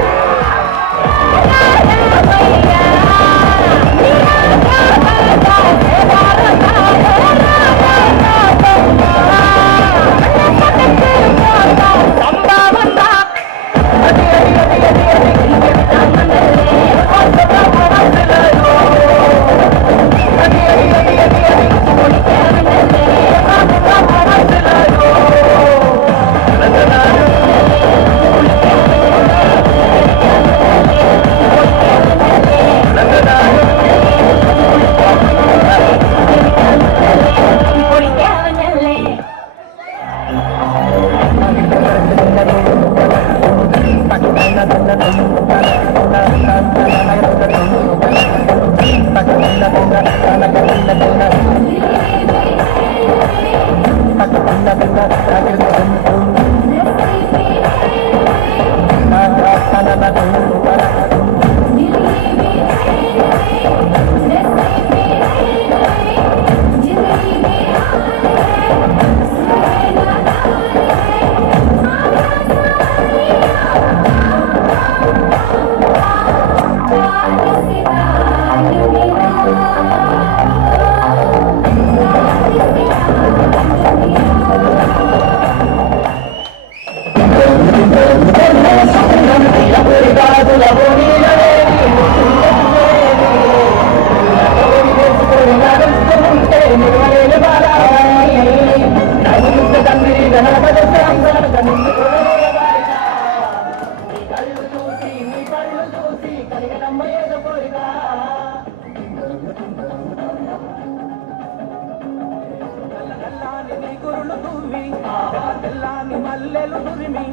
మల్లెలు తురిమి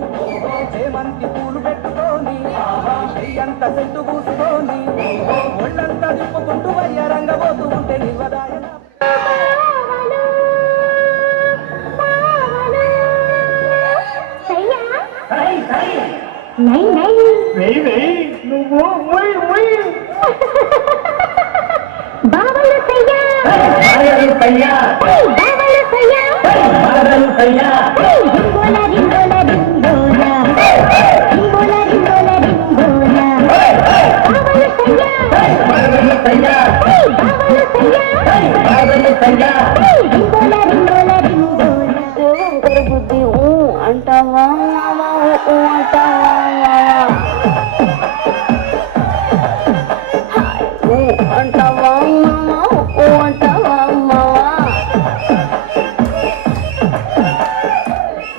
చేమంతి పూలు పెట్టుకొని అంత చెట్టు పూసుకొని ఒళ్ళంతా తిప్పుకుంటూ వయ్యారంగబోతూ ఉంటే నిర్వదాయన బుద్ధి అంటావా అంటావా అంటావా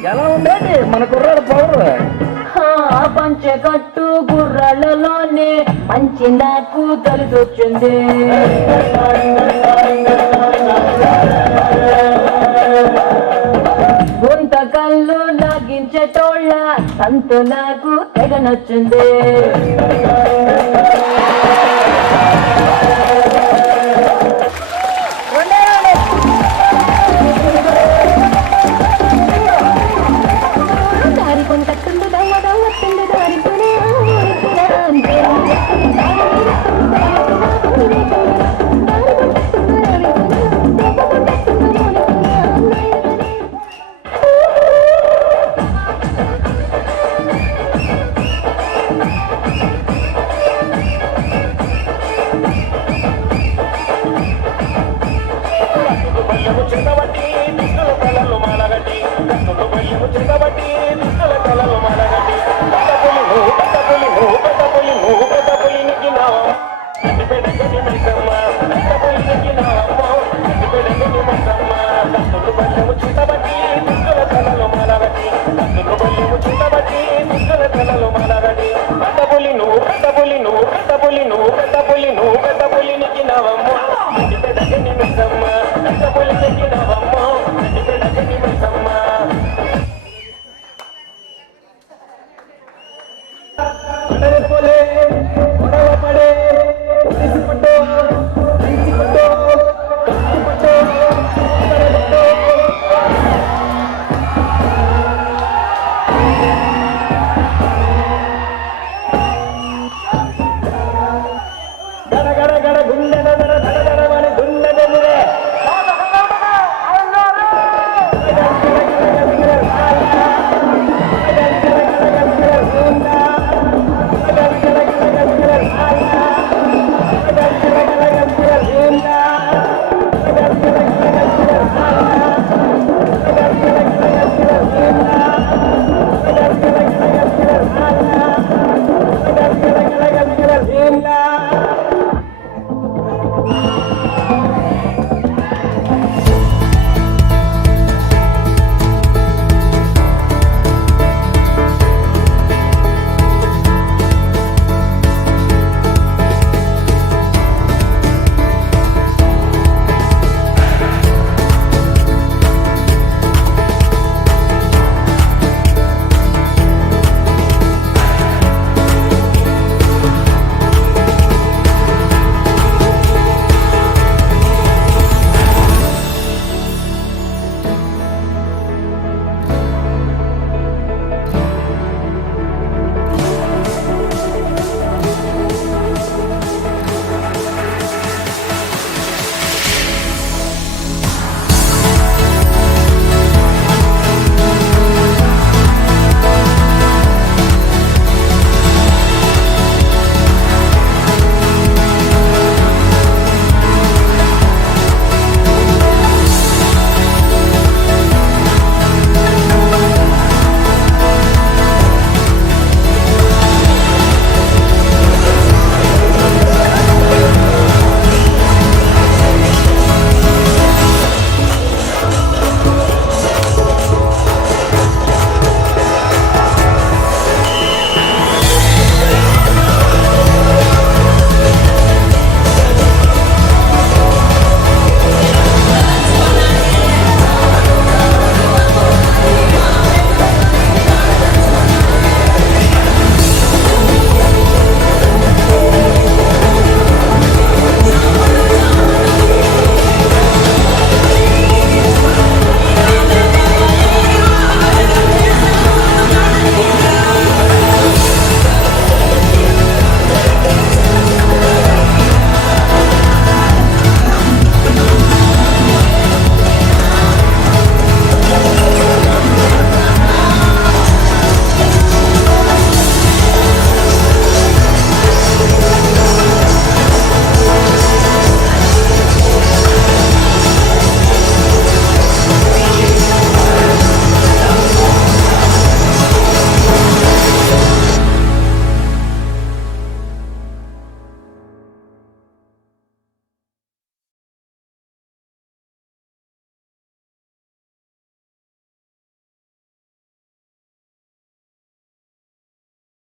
ఎలా ఉండేది మన కుర్రాడు పవర్ పంచగట్టు గుర్రాలలోనే మంచి నాకు తెలిసొచ్చింది గుంతకల్లు లాగించేటోళ్ళ సంతు నాకు తెగ నచ్చింది దారి కొంటట్టుండు దవ్వ దవ్వట్టుండు దారి చిన్నబట్టి దుస్తుల కళలు మాలగట్టి దుస్తుల కళలు మాలగట్టి